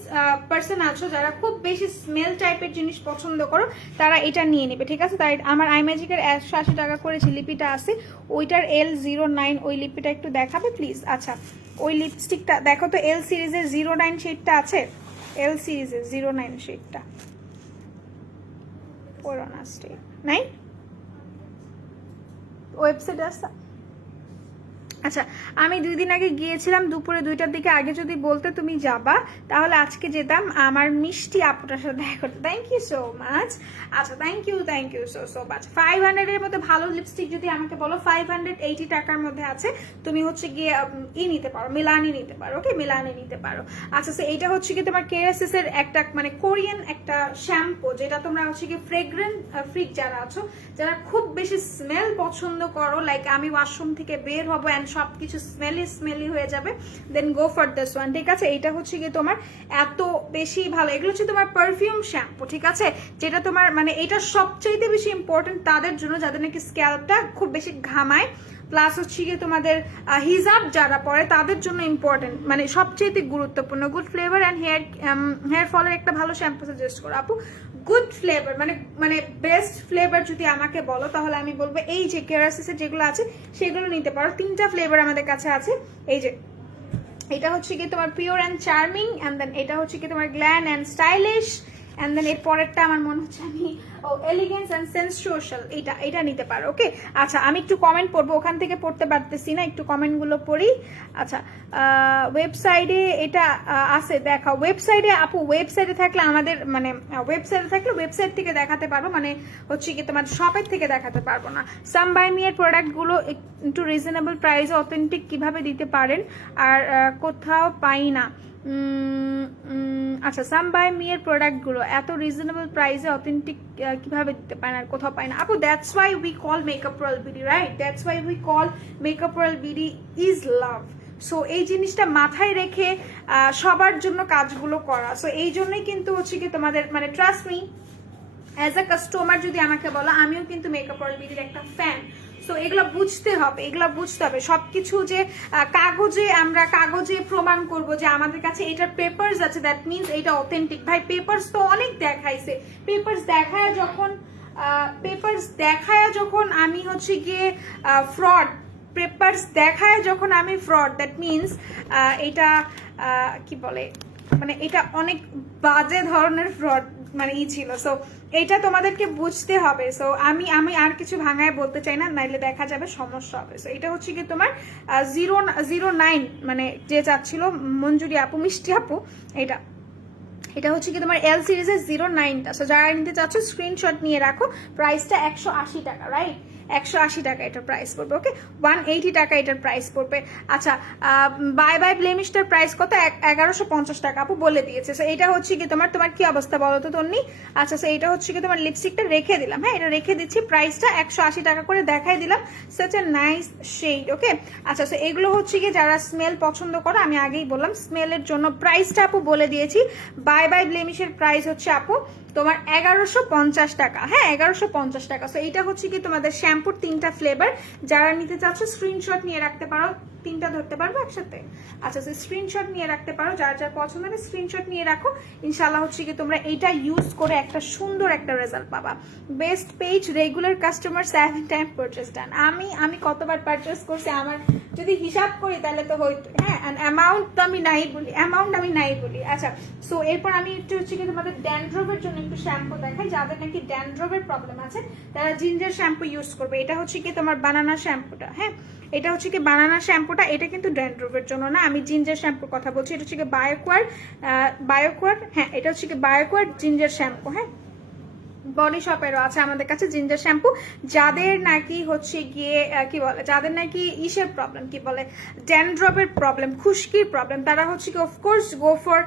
পার্সন আছো, যারা খুব বেশি স্মেল টাইপের জিনিস পছন্দ করো, তারা এটা নিয়ে নেবে, ঠিক আছে। তাই আমার আই ম্যাজিকের 180 টাকা করে যে লিপিটা আছে, ওইটার L09 ওই লিপিটা একটু দেখাবে প্লিজ। আচ্ছা ওই লিপস্টিকটা দেখো তো, L সিরিজের 09 শেডটা আছে, L সিরিজের 09 শেডটা পুরোনা স্টেট নাই, ওয়েবসাইট আছে। আচ্ছা আমি 2 দিন আগে গিয়েছিলাম দুপুরে 2টার দিকে, আগে যদি বলতে তুমি যাবা তাহলে আজকে যেতাম আমার মিষ্টি আপুটার সাথে দেখা করতে। Thank you so much. আচ্ছা থ্যাংক ইউ সো মাচ। 500 এর মধ্যে ভালো লিপস্টিক যদি আমাকে বলো, 580 টাকার মধ্যে আছে, তুমি হচ্ছে গিয়ে নিতে পারো, মিলানি নিতে পারো। ওকে মিলানি নিতে পারো। আচ্ছা সো এইটা হচ্ছে কি তোমার কেরাসিসের একটা মানে কোরিয়ান একটা শ্যাম্পু, যেটা তোমরা হচ্ছে কি ফ্রেগ্রেন্ট ফ্রিক যারা আছো, যারা খুব বেশি স্মেল পছন্দ করো, লাইক আমি ওয়াশরুম থেকে বের হবো অ্যান্ড সবকিছু স্মেলি হয়ে যাবে, দেন গো ফর দিস ওয়ান, ঠিক আছে। এইটা হচ্ছে কি তোমার এত বেশি ভালো, এগুলো হচ্ছে তোমার পারফিউম শ্যাম্পু, ঠিক আছে, যেটা তোমার মানে এটা সবচাইতে বেশি ইম্পর্টেন্ট তাদের জন্য যাদের নাকি স্ক্যাল্পটা খুব বেশি ঘামায়, প্লাস হচ্ছে গিয়ে তোমাদের হিজাব যারা পরে তাদের জন্য ইম্পর্টেন্ট, মানে সবচেয়ে গুরুত্বপূর্ণ। গুড ফ্লেভার অ্যান্ড হেয়ার ফলের একটা ভালো শ্যাম্পু সাজেস্ট করো আপু। গুড ফ্লেভার মানে বেস্ট ফ্লেভার যদি আমাকে বলো তাহলে আমি বলবো এই যে কেরাসিসের যেগুলো আছে সেগুলো নিতে পারো। 3টা ফ্লেভার আমাদের কাছে আছে। এই যে এটা হচ্ছে কি তোমার pure and charming, and then এটা হচ্ছে কি তোমার grand and stylish, and then এর পরেরটা আমার মনে হচ্ছে আমি এলিগেন্স অ্যান্ড সেন্সুয়াল, এটা নিতে পারো। ওকে আচ্ছা আমি একটু কমেন্ট পড়বো, ওখান থেকে পড়তে পারতেছি না, একটু কমেন্টগুলো পড়ি। আচ্ছা ওয়েবসাইটে এটা আছে দেখাও। ওয়েবসাইটে আপু, ওয়েবসাইটে থাকলে আমাদের মানে ওয়েবসাইটে থাকলে ওয়েবসাইট থেকে দেখাতে পারবো, মানে হচ্ছে কি তোমার শপের থেকে দেখাতে পারবো না। সাম বাই মি এর প্রোডাক্টগুলো একটু রিজনেবল প্রাইসে অথেন্টিক কিভাবে দিতে পারেন আর কোথাও পাই না। আচ্ছা সাম বাই মি এর প্রোডাক্টগুলো এত রিজনেবল প্রাইসে অথেন্টিক কিভাবে দিতে পারেন আর কোথাও পাই না আপু। That's why we call makeup royal BD, right? That's why we call makeup royal BD is love. So এই জিনিসটা মাথায় রেখে সবার জন্য কাজগুলো করা। সো এই জন্যই কিন্তু হচ্ছে কি তোমাদের মানে trust me, as a customer যদি আমাকে বলো, আমিও কিন্তু মেকআপ রয়্যাল বিডির একটা ফ্যান। সো এগুলো বুঝতে হবে, সবকিছু যে কাগজে প্রমাণ করব যে আমাদের কাছে এটার পেপারস আছে, দ্যাট মিনস এটা অথেন্টিক। ভাই পেপারস তো অনেক দেখাইছে, পেপারস দেখায় যখন আমি হচ্ছে গিয়ে ফ্রড, পেপারস দেখায় যখন আমি ফ্রড, দ্যাট মিনস এটা কি বলে মানে এটা অনেক বাজে ধরনের ফ্রড মানে ছিল। সো এটা তোমাদেরকে বুঝতে হবে। সো আমি আর কিছু ভাঙায় বলতে চাই না, নাইলে দেখা যাবে সমস্যা হবে। সো এটা হচ্ছে কি তোমার 009 মানে যে চাচ্ছিল মঞ্জুরি আপু, মিষ্টি আপু, এটা হচ্ছে কি তোমার এল সিরিজের 09টা। সো যারা নিতে চাচ্ছ স্ক্রিনশট নিয়ে রাখো। প্রাইসটা 180 টাকা, রাইট? 180 টাকা এটার প্রাইস পড়বে। ওকে 180 টাকা এটার প্রাইস পড়বে। আচ্ছা বাই বাই ব্লেমিশটার প্রাইস কত? 1150 টাকা আপু বলে দিয়েছে। সো এটা হচ্ছে কি তোমার কি অবস্থা বলো তো তন্নি? আচ্ছা সো এটা হচ্ছে কি তোমার লিপস্টিকটা রেখে দিলাম, হ্যাঁ এটা রেখে দিচ্ছি, প্রাইসটা 180 টাকা করে দেখাই দিলাম। Such a nice shade. Okay আচ্ছা সো এগুলো হচ্ছে কি যারা স্মেল পছন্দ করো, আমি আগেই বললাম স্মেলের জন্য প্রাইসটা আপু বলে দিয়েছি। বাই বাই ব্লেমিশের প্রাইস হচ্ছে আপু তোমার 1150 টাকা, হ্যাঁ 1150 টাকা। সো এইটা হচ্ছে কি তোমাদের শ্যাম্পুর 3টা ফ্লেভার, যারা নিতে চাচ্ছ স্ক্রিনশট নিয়ে রাখতে পারো। তিনটা ধরতে পারবো একসাথে? আচ্ছা, স্ক্রিনশট নিয়ে রাখতে পারো, যার যার পছন্দ হবে স্ক্রিনশট নিয়ে রাখো। ইনশাল্লাহ হচ্ছে কি তোমরা এটা ইউজ করে একটা সুন্দর একটা রেজাল্ট পাবা। Best page, regular customer, 7 time purchase done. আমি কতবার পারচেস করছি আমার যদি হিসাব করি তাহলে তো হয়তো, হ্যাঁ, অ্যামাউন্ট তো আমি নাই বলি, আচ্ছা। সো এরপর আমি একটু হচ্ছে কি তোমাদের ড্যান্ড্রফের জন্য একটু শ্যাম্পু দেখাই। যাদের নাকি ড্যান্ড্রফের প্রবলেম আছে তারা জিঞ্জার শ্যাম্পু ইউজ করবে। এটা হচ্ছে কি তোমার বানানা শ্যাম্পুটা, হ্যাঁ, এটা হচ্ছে কি বানানা শ্যাম্পুটা, এটা কিন্তু ড্যান্ড্রফের জন্য না, আমি জিঞ্জার শ্যাম্পুর কথা বলছি। এটা হচ্ছে কি বায়োকোয়ার, হ্যাঁ, এটা হচ্ছে কি বায়োকোয়ার জিঞ্জার শ্যাম্পু, হ্যাঁ। বডি শপেরও আছে আমাদের কাছে জিঞ্জার শ্যাম্পু। যাদের নাকি হচ্ছে গিয়ে কি বলে, যাদের নাকি ইসের প্রবলেম, কি বলে, ড্যান্ড্রফের প্রবলেম, খুশকির প্রবলেম, তারা হচ্ছে কি অফকোর্স গো ফর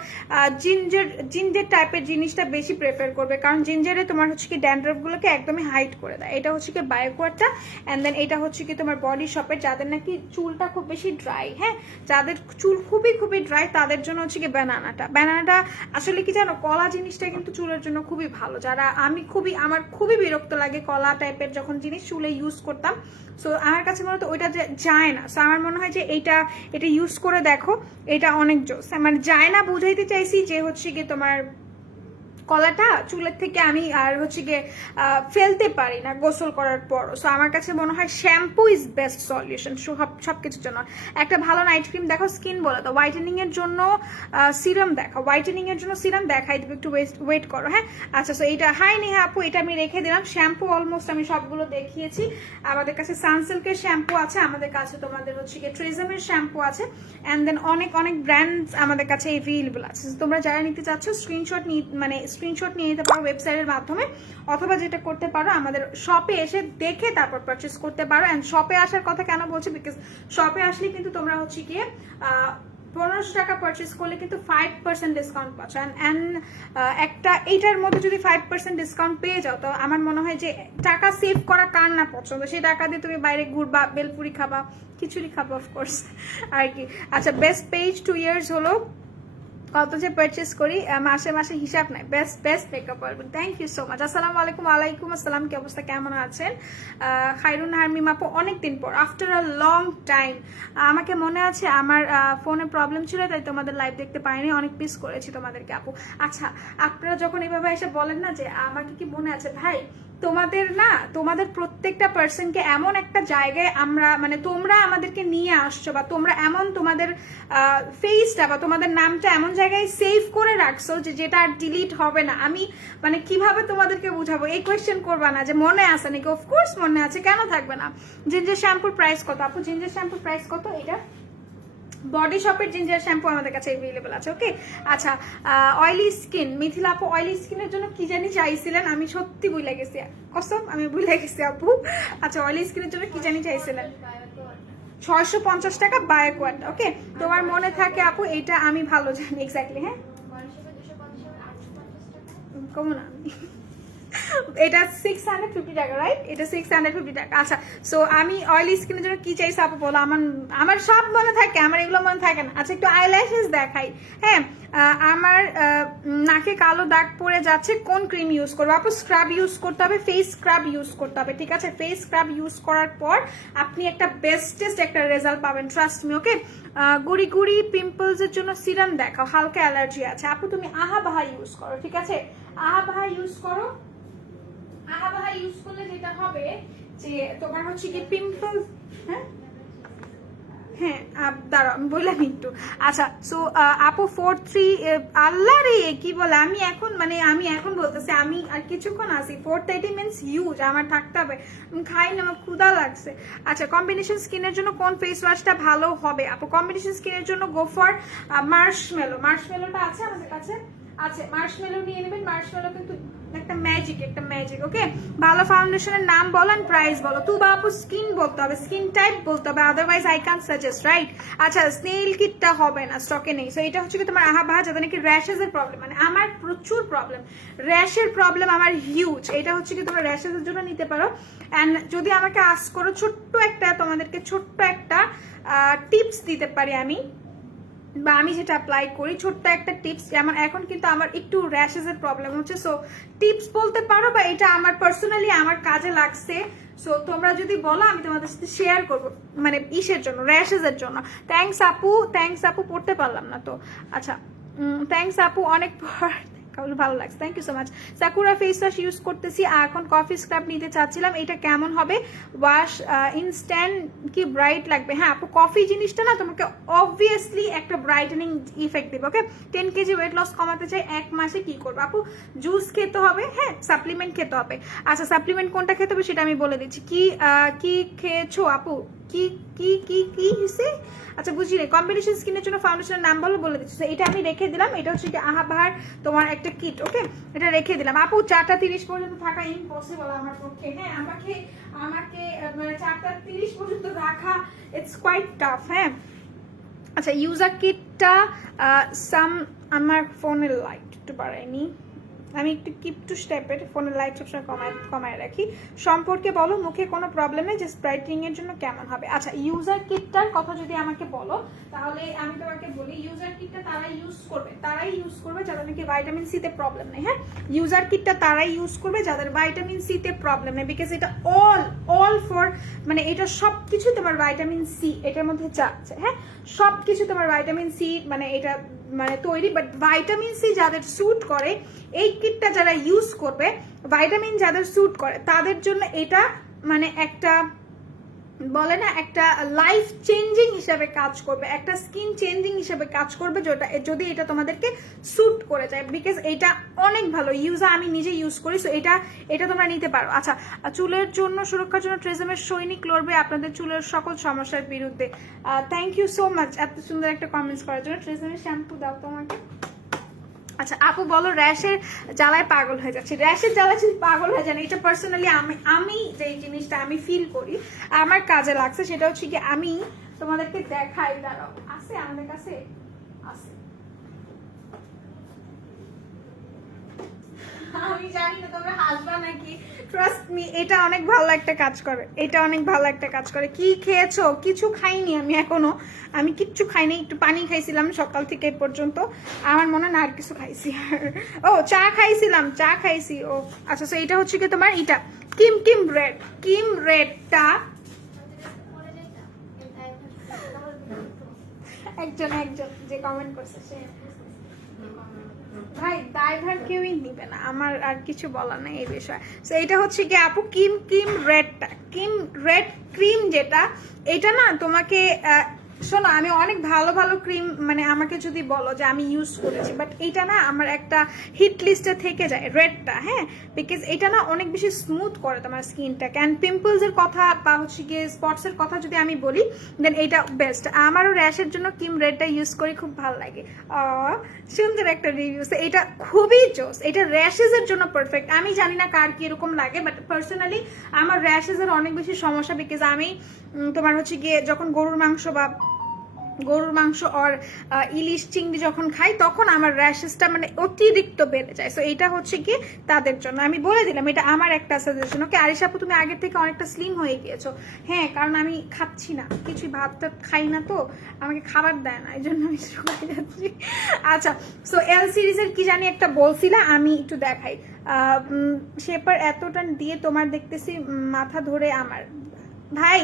জিঞ্জার টাইপের জিনিসটা বেশি প্রেফার করবে, কারণ জিঞ্জারে তোমার হচ্ছে কি ড্যান্ড্রফগুলোকে একদমই হাইড করে দেয়। এটা হচ্ছে কি বায়োকোয়ারটা, অ্যান্ড দেন এটা হচ্ছে কি তোমার বডি শপের। যাদের নাকি চুলটা খুব বেশি ড্রাই, হ্যাঁ, যাদের চুল খুবই ড্রাই, তাদের জন্য হচ্ছে কি ব্যানানাটা আসলে কি জানো, কলা জিনিসটা কিন্তু চুলের জন্য খুবই ভালো। যারা আমার খুবই বিরক্ত লাগে কলা টাইপের যখন জিনিস চুলে ইউজ করতাম, সো আমার কাছে মনে হতো ওইটা যে যায় না। সো আমার মনে হয় যে এটা ইউজ করে দেখো, এটা অনেক জোস। মানে যায় না বুঝাইতে চাইছি যে হচ্ছে গিয়ে তোমার কলাটা চুলের থেকে আমি আর হচ্ছে গিয়ে ফেলতে পারি না গোসল করার পর। সো আমার কাছে মনে হয় শ্যাম্পু ইজ বেস্ট সলিউশন সবকিছুর জন্য। একটা ভালো নাইট ক্রিম দেখো, স্কিন বলে তো হোয়াইটেনিং এর জন্য সিরাম দেখো, হোয়াইটেনিং এর জন্য সিরাম দেখাই দেবে, একটু ওয়েট করো, হ্যাঁ। আচ্ছা, সো এইটা হাই নেহা আপু, এটা আমি রেখে দিলাম। শ্যাম্পু অলমোস্ট আমি সবগুলো দেখিয়েছি। আমাদের কাছে সানসিল্কের শ্যাম্পু আছে, আমাদের কাছে তোমাদের হচ্ছে গিয়ে ট্রেজামের শ্যাম্পু আছে, অ্যান্ড দেন অনেক ব্র্যান্ডস আমাদের কাছে এভেলেবল আছে। তোমরা যারা নিতে চাচ্ছ স্ক্রিনশট নিয়ে নিতে পারো ওয়েবসাইটের মাধ্যমে, অথবা যেটা করতে পারো আমাদের শপে এসে দেখে তারপর পারচেস করতে পারো। অ্যান্ড শপে আসার কথা কেন বলছি, বিকজ শপে আসলে কিন্তু তোমরা হচ্ছে গিয়ে 1500 টাকা পারচেস করলে কিন্তু 5% ডিসকাউন্ট পাচ্ছ। অ্যান্ড একটা এইটার মধ্যে যদি 5% ডিসকাউন্ট পেয়ে যাও, তো আমার মনে হয় যে টাকা সেভ করা কার না পছন্দ, সেই টাকা দিয়ে তুমি বাইরে ঘুরবা, বেলপুরি খাবা, খিচুড়ি খাবা অফকোর্স আর কি। আচ্ছা, বেস্ট পেজ 2 ইয়ার্স হলো, কত যে পারচেস করি মাসে হিসাব নাই। Best makeup artist, thank you so much. আসসালামু আলাইকুম। ওয়ালাইকুম আসসালাম, কি অবস্থা, কেমন আছেন? খাইরুন হারমিম আপু, অনেকদিন পর, আফটার আ লং টাইম। আমাকে মনে আছে আমার ফোনে প্রবলেম ছিল, তাই তোমাদের লাইভ দেখতে পাইনি, অনেক মিস করেছি তোমাদেরকে আপু। আচ্ছা, আপনারা যখন এভাবে এসে বলেন না যে আমাকে কি মনে আছে, ভাই তোমাদের প্রত্যেকটা পার্সনকে এমন একটা জায়গায় আমরা তোমরা আমাদেরকে নিয়ে আসছো, বা তোমরা এমন তোমাদের ফেসটা বা তোমাদের নামটা এমন জায়গায় সেভ করে রাখছো যেটা আর ডিলিট হবে না। আমি কিভাবে তোমাদেরকে বুঝাবো, এই কোয়েশ্চেন করবা না যে মনে আছে নাকি। অফকোর্স মনে আছে, কেন থাকবে না। জিঞ্জার শ্যাম্পুর প্রাইস কত আপু? জিঞ্জার শ্যাম্পুর প্রাইস কত? এটা বডি শপের জিঞ্জার শ্যাম্পু আমাদের কাছে अवेलेबल আছে, ওকে। আচ্ছা, অয়েলি স্কিন, মিথিলা আপু অয়েলি স্কিনের জন্য কি জানি চাইছিলেন, আমি সত্যি ভুলে গেছি, কসম আমি ভুলে গেছি আপু। আচ্ছা, অয়েলি স্কিনের জন্য কি জানি চাইছিলেন, 650 টাকা বায়োকোয়াট, ওকে। তোমার মনে থাকে আপু, এটা আমি ভালো জানি এক্স্যাক্টলি, হ্যাঁ, কমো না এটা 650 টাকা, রাইট? এটা 650 টাকা। আচ্ছা, সো আমি অয়েলি স্কিনের জন্য কি চাইছি আপু বলো। আমার সব মনে থাকে, আমার এগুলো মনে থাকে না। আচ্ছা, একটু আইল্যাশেস দেখাই, হ্যাঁ। আমার নাকে কালো দাগ পড়ে যাচ্ছে, কোন ক্রিম ইউজ করবো আপু? স্ক্রাব ইউজ করতে হবে, ফেস স্ক্রাব ইউজ করতে হবে, ঠিক আছে। ফেস স্ক্রাব ইউজ করার পর আপনি একটা বেস্টেস্ট একটা রেজাল্ট পাবেন, ট্রাস্ট মি, ওকে। গুড়ি পিম্পলসের জন্য সিরাম দেখাও, হালকা অ্যালার্জি আছে আপু, তুমি আহা ইউজ করো, ঠিক আছে। আহা ইউজ করো। আহা ইউজ করলে যেটা হবে যে তোমার হচ্ছে কি পিম্পল, হ্যাঁ দাঁড়াও আমি বললাম একটু। আচ্ছা, সো আপু 43, আল্লাহ রে কি বলে, আমি এখন বলতেছি, আমি আর কিছুক্ষণ আসি। 430 মিনস হিউজ, আমার থাকতে হবে, খাই না, আমার ক্ষুধা লাগছে। আচ্ছা, কম্বিনেশন স্কিনের জন্য কোন ফেস ওয়াশটা ভালো হবে আপু? কম্বিনেশন স্কিনের জন্য গো ফর মার্শমেলোটা আছে আমাদের কাছে, আছে। মার্শমেলো নিয়ে নেবেন, মার্শমেলো কিন্তু একটা ম্যাজিক, ওকে। ভালো ফাউন্ডেশনের নাম বলেন, প্রাইস বলো। তুবা আপু স্কিন বলতে হবে, স্কিন টাইপ বলতে হবে, otherwise I can suggest, right? আচ্ছা, স্নেইল কিটটা হবে না, স্টকে নেই। সো এটা হচ্ছে কি তোমার আহা যাদের নাকি র্যাশেসের প্রবলেম, আমার প্রচুর প্রবলেম, র্যাশের প্রবলেম আমার হিউজ। এটা হচ্ছে কি তোমরা র্যাশেসের জন্য নিতে পারো। অ্যান্ড যদি আমাকে আস্ক করো, তোমাদেরকে ছোট্ট একটা টিপস দিতে পারি আমি, বা আমি যেটা অ্যাপ্লাই করি, ছোট্ট একটা টিপস। যেমন এখন কিন্তু আমার একটু র্যাশেসের প্রবলেম হচ্ছে, সো টিপস বলতে পারো, বা এটা আমার পার্সোনালি আমার কাজে লাগছে সো তোমরা যদি বলো আমি তোমাদের সাথে শেয়ার করবো, মানে ইসের জন্য, র্যাশেসের জন্য। থ্যাংকস আপু, পড়তে পারলাম না তো। আচ্ছা, থ্যাংকস আপু, অনেক ভালো লাগছে, thank you so much. Sakura face wash use করতেছি, এখন কফি স্ক্রাব নিতে চাচ্ছিলাম, এটা কেমন হবে? ওয়াশ ইনস্ট্যান্ট কি ব্রাইট লাগবে? হ্যাঁ আপু, কফি জিনিসটা না তোমাকে অবভিয়াসলি একটা ব্রাইটেনিং ইফেক্ট দেবে। ওকে, 10 কেজি ওয়েট লস কমাতে চাই 1 মাসে, কি করবো আপু? জুস খেতে হবে, হ্যাঁ সাপ্লিমেন্ট খেতে হবে। আচ্ছা, সাপ্লিমেন্ট কোনটা খেতে হবে সেটা আমি বলে দিচ্ছি। কি খেয়েছো আপু? কি কি কি কি হিসে? আচ্ছা বুঝি না। কম্বিনেশন স্কিনের জন্য ফাউন্ডেশনের নাম বলে দিচ্ছি। এটা আমি রেখে দিলাম, এটা হচ্ছে কি আহাবাহার তোমার একটা কিট। ওকে, এটা রেখে দিলাম। আপু 4:30 পর্যন্ত থাকা ইম্পসিবল আমার পক্ষে। হ্যাঁ আমাকে মানে 4:30 পর্যন্ত রাখা ইটস কোয়াইট টাফ। হ্যাঁ আচ্ছা, ইউজার কিটটা আমার ফোনের লাইট একটু বাড়াইনি, আমি একটু কিপ টু স্টেপের, ফোনের লাইট সবসময় কমায় রাখি। সম্পর্কে বলো, মুখে কোনো প্রবলেম নেই, জাস্ট ব্রাইটনিং এর জন্য কেমন হবে? আচ্ছা, ইউজার কিটটার কথা যদি আমাকে বলো তাহলে আমি তোমাকে বলি, ইউজার কিটটা তারাই ইউজ করবে যাদের নাকি ভাইটামিন সি তে প্রবলেম নেই। হ্যাঁ, ইউজার কিটটা তারাই ইউজ করবে যাদের ভাইটামিন সি তে প্রবলেম নেই, বিকজ এটা অল ফর, মানে এটা সবকিছু তোমার ভাইটামিন সি এটার মধ্যে যাচ্ছে। হ্যাঁ, সবকিছু তোমার ভাইটামিন সি মানে এটা মানে তৈরি, বাট ভাইটামিন সি যাদের স্যুট করে, এই কিটটা যারা ইউজ করবে, ভাইটামিন যাদের স্যুট করে তাদের জন্য এটা মানে একটা বলে না, একটা লাইফ চেঞ্জিং হিসাবে কাজ করবে, একটা স্কিন চেঞ্জিং হিসাবে কাজ করবে যদি এটা তোমাদেরকে স্যুট করে যায়, বিকজ এটা অনেক ভালো আমি নিজে ইউজ করি। সো এটা তোমরা নিতে পারো। আচ্ছা, চুলের জন্য সুরক্ষার জন্য ট্রেজেমের সৈনিক লড়বে আপনাদের চুলের সকল সমস্যার বিরুদ্ধে। থ্যাংক ইউ সো মাচ এত সুন্দর একটা কমেন্টস করার জন্য। ট্রেজেমের শ্যাম্পু দাও তোমাকে। আচ্ছা আপু বলো, র্যাশের জ্বালায় পাগল হয়ে যাচ্ছে। র্যাশের জ্বালায় যদি পাগল হয়ে যান, এটা পার্সোনালি আমি যে জিনিসটা আমি ফিল করি আমার কাজে লাগছে, সেটা হচ্ছে কি আমি তোমাদেরকে দেখাই। দাঁড়াও, আছে আমাদের কাছে, আছে, আমি জানি না তোমরা হাসবা নাকি, ট্রাস্ট মি, এটা অনেক ভালো একটা কাজ করে। কি খেয়েছো? কিছু খাইনি আমি এখনো, আমি কিচ্ছু খাইনি, একটু পানি খাইছিলাম সকাল থেকে এই পর্যন্ত, আমার মনে না আর কিছু খাইছি। ও চা খাইছি। ও আচ্ছা, তো এটা হচ্ছে কি তোমার এটা কিম রেডটা একজন যে কমেন্ট করছে সে ভাই ড্রাইভার কেউই নিবে না, আমার আর কিছু বলার নাই এই বিষয়ে। তো এটা হচ্ছে কি আপু কিম রেড ক্রিম, যেটা এটা না তোমাকে শোনো, আমি অনেক ভালো ক্রিম মানে আমাকে যদি বলো যে আমি ইউজ করেছি, বাট এটা না আমার একটা হিট লিস্টে থেকে যায় রেডটা। হ্যাঁ, বিকজ এটা না অনেক বেশি স্মুথ করে তোমার স্কিনটাকে। অ্যান্ড পিম্পলসের কথা বা হচ্ছে গিয়ে স্পটসের কথা যদি আমি বলি, দেন এটা বেস্ট। আমারও র্যাশের জন্য কিম রেডটা ইউজ করি, খুব ভালো লাগে। সুন্দর একটা রিভিউ। এটা খুবই জোস, এটা র্যাশেসের জন্য পারফেক্ট। আমি জানি না কার কিরকম লাগে, বাট পার্সোনালি আমার র্যাশেসের অনেক বেশি সমস্যা, বিকজ আমি তোমার হচ্ছে গিয়ে যখন গরুর মাংস আর ইলিশ চিংড়ি যখন খাই, তখন আমার র্যাশেসটা মানে অতিরিক্ত বেড়ে যায়। সো এটা হচ্ছে কি তাদের জন্য, আমি বলে দিলাম এটা আমার একটা সাজেশন। ওকে আরিশা আপু, তুমি আগের থেকে অনেকটা স্লিম হয়ে গিয়েছো। হ্যাঁ, কারণ আমি খাচ্ছি না কিছুই, ভাত খাই না, তো আমাকে খাবার দেয় না, এই জন্য আমি শুকিয়ে যাচ্ছি। আচ্ছা, সো এল সিরিজের কি জানি একটা বলছিলা, আমি একটু দেখাই। শেপার এতটা দিয়ে তোমার দেখতেছি মাথা ধরে আমার ভাই,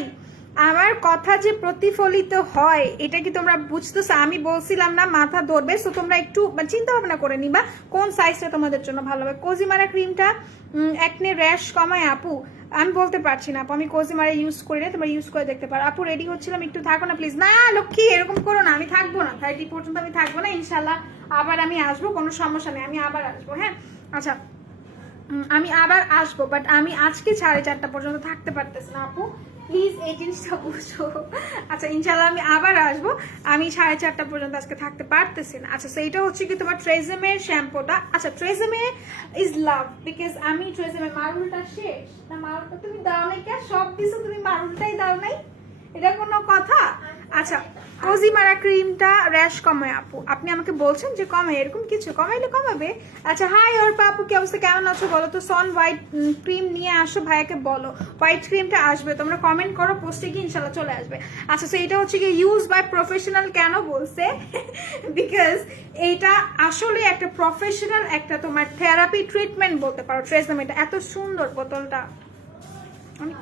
আমার কথা যে প্রতিফলিত হয় এটা কি তোমরা বুঝতেছো? আমি বলছিলাম না মাথা ধরবে, সো তোমরা একটু চিন্তা ভাবনা করে নিবা কোন সাইজটা তোমাদের জন্য ভালো হবে। কোজিমারা ক্রিমটা একনে র্যাশ কমায় আপু, আমি বলতে পারছি না আপু, আমি কোজিমারা ইউজ করি না, তোমরা ইউজ করে দেখতে পারো। আপু রেডি হচ্ছিলাম, একটু থাকো না প্লিজ। না লক্ষ্মী, এরকম করো না, আমি থাকবো না 30 পর্যন্ত, আমি থাকবো না, ইনশাল্লাহ আবার আমি আসবো, কোনো সমস্যা নেই, আমি আবার আসবো। হ্যাঁ আচ্ছা, আমি আবার আসবো, বাট আমি আজকে 4:30 পর্যন্ত থাকতে পারতেছি না আপু, প্লিজ এই জিনিসটা বুঝো। আচ্ছা ইনশাল্লাহ আমি আবার আসবো, আমি 4:30 পর্যন্ত আজকে থাকতে পারতেছি না। আচ্ছা, সেইটা হচ্ছে কি তোমার ট্রেজেমের শ্যাম্পুটা। আচ্ছা, ট্রেজেমে ইজ লাভ, বিকজ আমি ট্রেজেমের মারুলটা শেষ না, মারুলটা তুমি দাও নাই কে? সব কিছু তুমি মারুলটাই দাও নাই, এটা কোনো কথা? আচ্ছা, কোজিমারা ক্রিমটা র্যাশ কমায় আপু, আপনি আমাকে বলছেন যে কমায়, এরকম কিছু কমাইলে কমাবে। আচ্ছা, হাই অর্পা আপু, কি অবস্থা, কেমন আছো বলো তো? সন হোয়াইট ক্রিম নিয়ে আসো ভাইয়াকে বলো, হোয়াইট ক্রিমটা আসবে, তোমরা কমেন্ট করো, পোস্টে গিয়ে ইনশাল্লাহ চলে আসবে। আচ্ছা, তো এটা হচ্ছে কি ইউজ বাই প্রফেশনাল, কেন বলছে? বিকজ এইটা আসলে একটা প্রফেশনাল একটা তোমার থেরাপি ট্রিটমেন্ট বলতে পারো। ট্রেজেম এটা এত সুন্দর, বোতলটা অনেক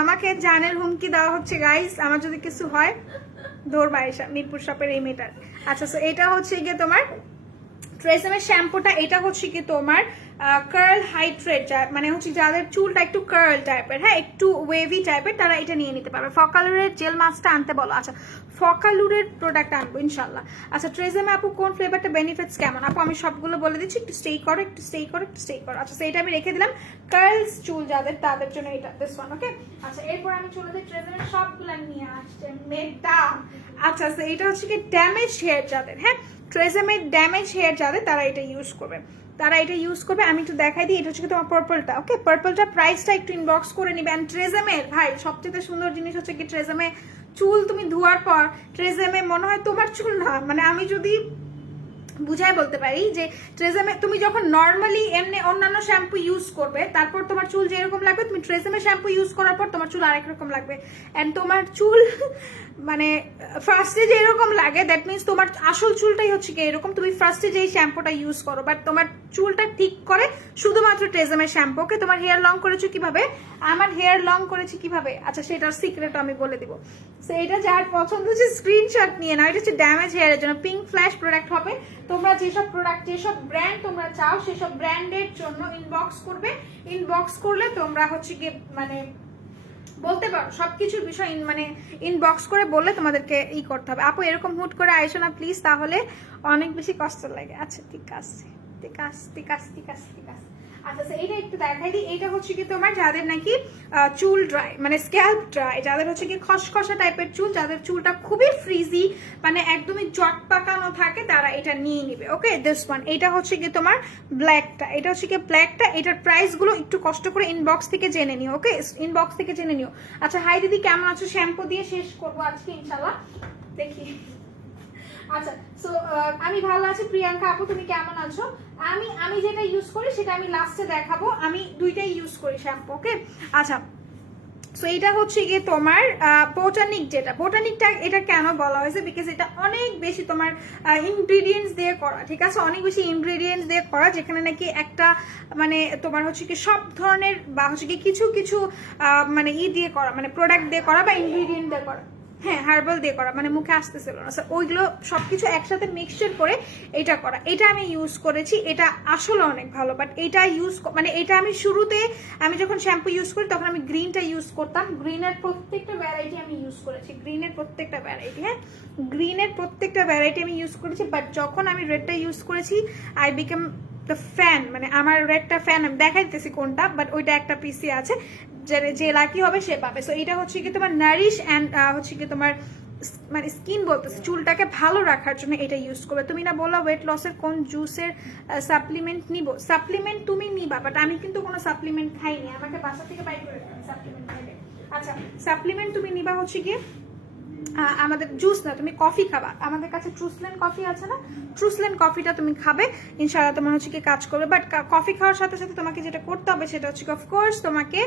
আমাকে জানের হুমকি দেওয়া হচ্ছে গাইস, আমার যদি কিছু হয় ধরবা এসা মিরপুর শপের এই মেটার। আচ্ছা সো এটা হচ্ছে গিয়ে তোমার ট্রেসেমের শ্যাম্পুটা, এটা হচ্ছে কি তোমার কার্ল হাইড্রেট, মানে হচ্ছে যাদের চুলটা একটু কার্ল টাইপের, হ্যাঁ একটু ওয়েভি টাইপের, তারা এটা নিয়ে নিতে পারবে। ফকালুরের জেল মাস্কটা আনতে বলো। আচ্ছা ফকালুরের প্রোডাক্ট আনবো ইনশাল্লাহ। আচ্ছা ট্রেসেমে আপু কোন ফ্লেভারটা বেনিফিটস কেমন? আপু আমি সবগুলো বলে দিচ্ছি, একটু স্টে করো একটু স্টে করো একটু স্টে করো। আচ্ছা সেইটা আমি রেখে দিলাম, কার্লস চুল যাদের তাদের জন্য এটা দিস ওয়ান, ওকে। আচ্ছা এরপর আমি চলে যাই ট্রেসেমের সবগুলো নিয়ে আসছে মেটা। আচ্ছা এটা হচ্ছে কি ড্যামেজ হেয়ার যাদের, হ্যাঁ ট্রেসেমের ড্যামেজ হেয়ার যাদের তারা এটা ইউজ করবে, তারা এটা ইউজ করবে। আমি একটু দেখাই দিই, এটা হচ্ছে তোমার পার্পলটা, ওকে পার্পলটা প্রাইসটা একটু ইনবক্স করে নিবে। অ্যান্ড ট্রেসেমের ভাই সবচেয়ে সুন্দর জিনিস হচ্ছে কি ট্রেসেমে চুল তুমি ধোয়ার পর ট্রেসেমে মনে হয় তোমার চুল না, মানে আমি যদি বুঝাই বলতে পারি যে ট্রেসেমে তুমি যখন নর্মালি এমনি অন্যান্য শ্যাম্পু ইউজ করবে তারপর তোমার চুল যেরকম লাগবে, তুমি ট্রেসেমে শ্যাম্পু ইউজ করার পর তোমার চুল আরেক রকম লাগবে। অ্যান্ড তোমার চুল মানে ফার্স্টে যে এরকম লাগে দ্যাট মিনস তোমার আসল চুলটাই হচ্ছে কি এরকম, তুমি ফার্স্টে যেই শ্যাম্পুটা ইউজ করো, বাট তোমার চুলটা ঠিক করে শুধুমাত্র ট্রেসেমের শ্যাম্পুকে। তোমার হেয়ার লং করেছো কিভাবে, আমার হেয়ার লং করেছি কিভাবে, আচ্ছা সেটার সিক্রেট আমি বলে দিব। সো এটা যার পছন্দ হচ্ছে স্ক্রিনশট নিয়ে নাও, এটা হচ্ছে ড্যামেজ হেয়ারের জন্য পিঙ্ক ফ্ল্যাশ প্রোডাক্ট হবে। তোমরা যেসব প্রোডাক্ট যেসব ব্র্যান্ড তোমরা চাও সেসব ব্র্যান্ডের জন্য ইনবক্স করবে, ইনবক্স করলে তোমরা হচ্ছে গিয়ে মানে বলতে পারো সবকিছুর বিষয় মানে ইনবক্স করে বললে তোমাদেরকে ই করতে হবে। আপু এরকম হুট করে আইসো না প্লিজ, তাহলে অনেক বেশি কষ্ট লাগে। আচ্ছা ঠিক আছে ঠিক আছে ঠিক আছে ঠিক আছে ঠিক আছে। আচ্ছা এইটা একটু দেখাই দিই, এটা হচ্ছে কি তোমার যাদের নাকি চুল ড্রাই মানে স্ক্যাল্প ড্রাই, যাদের হচ্ছে কি খসখসা টাইপের চুল, যাদের চুলটা খুবই ফ্রিজি মানে একদমই জট পাকানো থাকে, তারা এটা নিয়ে নিবে, ওকে দিস ওয়ান। এটা হচ্ছে কি তোমার ব্ল্যাকটা, এটা হচ্ছে কি ব্ল্যাকটা, এটার প্রাইস গুলো একটু কষ্ট করে ইনবক্স থেকে জেনে নিও, ওকে ইনবক্স থেকে জেনে নিও। আচ্ছা হাই দিদি কেমন আছো? শ্যাম্পু দিয়ে শেষ করবো আজকে ইনশাল্লাহ, দেখি। আচ্ছা সো আমি ভালো আছি। প্রিয়াঙ্কা আপু তুমি কেমন আছো? আমি যেটা ইউজ করি সেটা আমি লাস্টে দেখাবো, আমি দুইটাই ইউজ করি শ্যাম্পু, ওকে। আচ্ছা সো এটা হচ্ছে গিয়ে তোমার বোটানিক, যেটা বোটানিকটা এটা কেন বলা হয়েছে বিকজ এটা অনেক বেশি তোমার ইনগ্রিডিয়েন্টস দিয়ে করা, ঠিক আছে অনেক বেশি ইনগ্রিডিয়েন্টস দিয়ে করা, যেখানে নাকি একটা মানে তোমার হচ্ছে কি সব ধরনের বা হচ্ছে কি কিছু কিছু মানে দিয়ে করা, মানে প্রোডাক্ট দিয়ে করা বা ইনগ্রিডিয়েন্ট দিয়ে করা, হ্যাঁ হার্বাল দিয়ে করা, মানে মুখে আসতেছিল না স্যার, ওইগুলো সবকিছু একসাথে মিক্সচার করে এটা করা। এটা আমি ইউজ করেছি, এটা আসলে অনেক ভালো, বাট এটা ইউজ মানে এটা আমি শুরুতে আমি যখন শ্যাম্পু ইউজ করি তখন আমি গ্রিনটা ইউজ করতাম, গ্রিনের প্রত্যেকটা ভ্যারাইটি আমি ইউজ করেছি, গ্রিনের প্রত্যেকটা ভ্যারাইটি, হ্যাঁ গ্রিনের প্রত্যেকটা ভ্যারাইটি আমি ইউজ করেছি, বাট যখন আমি রেডটা ইউজ করেছি আই বিকাম দ্য ফ্যান, মানে আমার রেডটা ফ্যান, আমি দেখাইতেছি কোনটা, বাট ওইটা একটা পিসি আছে যে লাকি হবে সে পাবে। সো এটা হচ্ছে কি তোমার নারিশ অ্যান্ড হচ্ছে কি তোমার মানে স্কিন বলতেছে চুলটাকে ভালো রাখার জন্য এটা ইউজ করবে। তুমি না বললা ওয়েট লসের কোন জুসের সাপ্লিমেন্ট নিব, সাপ্লিমেন্ট তুমি নিবা, বাট আমি কিন্তু কোনো সাপ্লিমেন্ট খাইনি, আমাকে বাসা থেকে বাইর করে দেবে সাপ্লিমেন্ট খাইলে। আচ্ছা সাপ্লিমেন্ট তুমি নিবা হচ্ছে গিয়ে আমাদের জুস না, তুমি কফি খাবা, আমাদের কাছে ট্রুসলেন কফি আছে না, ট্রুসলেন কফিটা তুমি খাবে ইনশাআল্লাহ তোমার হচ্ছে কি কাজ করবে। বাট কফি খাওয়ার সাথে সাথে তোমাকে যেটা করতে হবে সেটা হচ্ছে অফকোর্স তোমাকে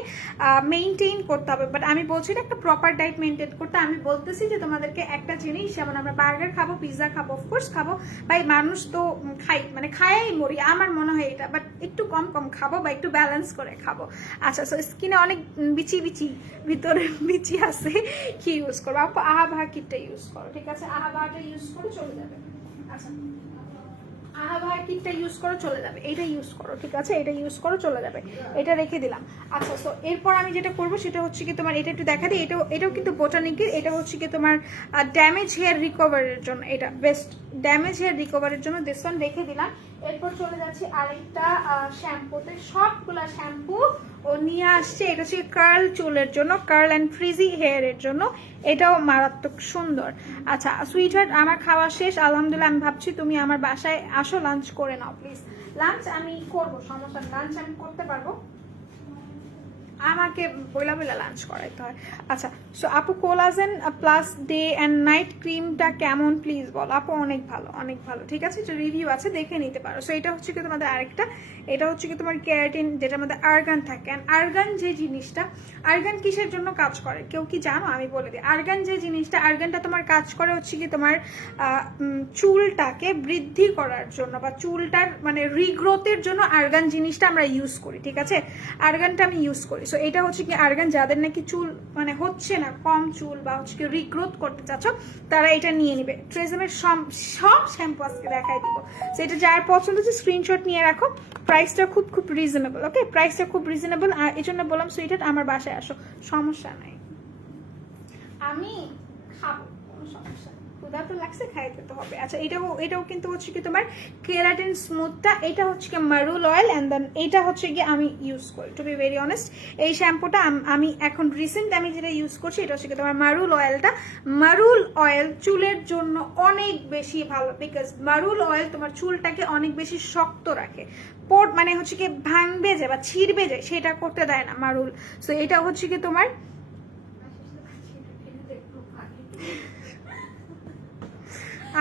মেইনটেইন করতে হবে, বাট আমি বলছি না একটা প্রপার ডায়েট মেনটেন করতে, আমি বলতেছি যে তোমাদেরকে একটা জিনিস যেমন আমরা বার্গার খাবো পিৎজা খাবো অফকোর্স খাবো ভাই, মানুষ তো খাই মানে খায়াই মরি আমার মনে হয় এটা, বাট একটু কম কম খাবো বা একটু ব্যালেন্স করে খাবো। আচ্ছা সো স্কিনে অনেক বিচি বিচি ভিতরে বিচি আছে, কি ইউজ করবো আপু? আহাবাহা কিটটা ইউজ করো, ঠিক আছে আহাবাহাটা ইউজ করে চলে যাবে। আচ্ছা আহাবাহার কিটটা ইউজ করো চলে যাবে, এটা ইউজ করো, ঠিক আছে এটা ইউজ করো চলে যাবে, এটা রেখে দিলাম। আচ্ছা সো এরপর আমি যেটা করবো সেটা হচ্ছে কি তোমার এটা একটু দেখা দিই, এটাও কিন্তু বোটানিকের, এটা হচ্ছে কি তোমার ড্যামেজ হেয়ার রিকভারের জন্য, এটা বেস্ট ড্যামেজ হেয়ার রিকভারের জন্য দিস ওয়ান রেখে দিলাম। এরপর চলে যাচ্ছি আরেকটা শ্যাম্পুতে, সবগুলা শ্যাম্পু ও নিয়ে আসছে, এটা হচ্ছে কার্ল চুলের জন্য, কার্ল অ্যান্ড ফ্রিজি হেয়ারের জন্য, এটাও মারাত্মক সুন্দর। আচ্ছা সুইট হার্ট আমার খাওয়া শেষ আলহামদুলিল্লাহ, আমি ভাবছি তুমি আমার বাসায় আসো লাঞ্চ করে নাও প্লিজ। লাঞ্চ আমি করবো সমস্যা, লাঞ্চ আমি করতে পারবো। আমাকে বইলা বইলা লাঞ্চ করাইতে হয়। আচ্ছা, সো আপু collagen plus day and night ক্রিমটা কেমন প্লিজ বল। আপু অনেক ভালো, অনেক ভালো, ঠিক আছে, যে রিভিউ আছে দেখে নিতে পারো। সো এটা হচ্ছে কি তোমাদের আরেকটা, এটা হচ্ছে কি তোমার কেরাটিন, যেটার মধ্যে আর্গান থাকে। অ্যান্ড আর্গান যে জিনিসটা, আর্গান কিসের জন্য কাজ করে কেউ কি জানো? আমি বলে দিই। আর্গান যে জিনিসটা, আর্গানটা তোমার কাজ করে হচ্ছে কি তোমার চুলটাকে বৃদ্ধি করার জন্য, বা চুলটার মানে রিগ্রোথের জন্য আর্গান জিনিসটা আমরা ইউজ করি, ঠিক আছে, আর্গানটা আমি ইউজ করি। সো এটা হচ্ছে কি আর্গান, যাদের নাকি চুল মানে হচ্ছে না, কম চুল বা হচ্ছে কি রিগ্রোথ করতে চাচ্ছ, তারা এটা নিয়ে নিবে। ট্রেজমের সব শ্যাম্পু আজকে দেখাই দিব। সো এটা যার পছন্দ হচ্ছে স্ক্রিনশট নিয়ে রাখো। প্রাইসটা খুব রিজনেবল, ওকে, প্রাইসটা খুব রিজনেবল। আর এই জন্য বললাম সুইটেড আমার বাসায় আসো, সমস্যা নাই, আমি খাবো, কোনো সমস্যা নেই, ক্ষুধা তো লাগছে, খাইতে তো হবে। আচ্ছা, এটাও কিন্তু হচ্ছে কি তোমার কেরাটিন স্মুথটা, এটা হচ্ছে কি মারুল অয়েল, অ্যান্ড দেন এটা হচ্ছে কি আমি ইউজ করি, টু বি ভেরি অনেস্ট। এই শ্যাম্পুটা আমি এখন রিসেন্ট আমি যেটা ইউজ করছি, এটা হচ্ছে কি তোমার মারুল অয়েলটা। মারুল অয়েল চুলের জন্য অনেক বেশি ভালো, বিকজ মারুল অয়েল তোমার চুলটাকে অনেক বেশি শক্ত রাখে, মানে হচ্ছে কি ভাঙবে যায় বা ছিঁড়বে যায় সেটা করতে দেয় না মারুল। সো এটা হচ্ছে কি তোমার,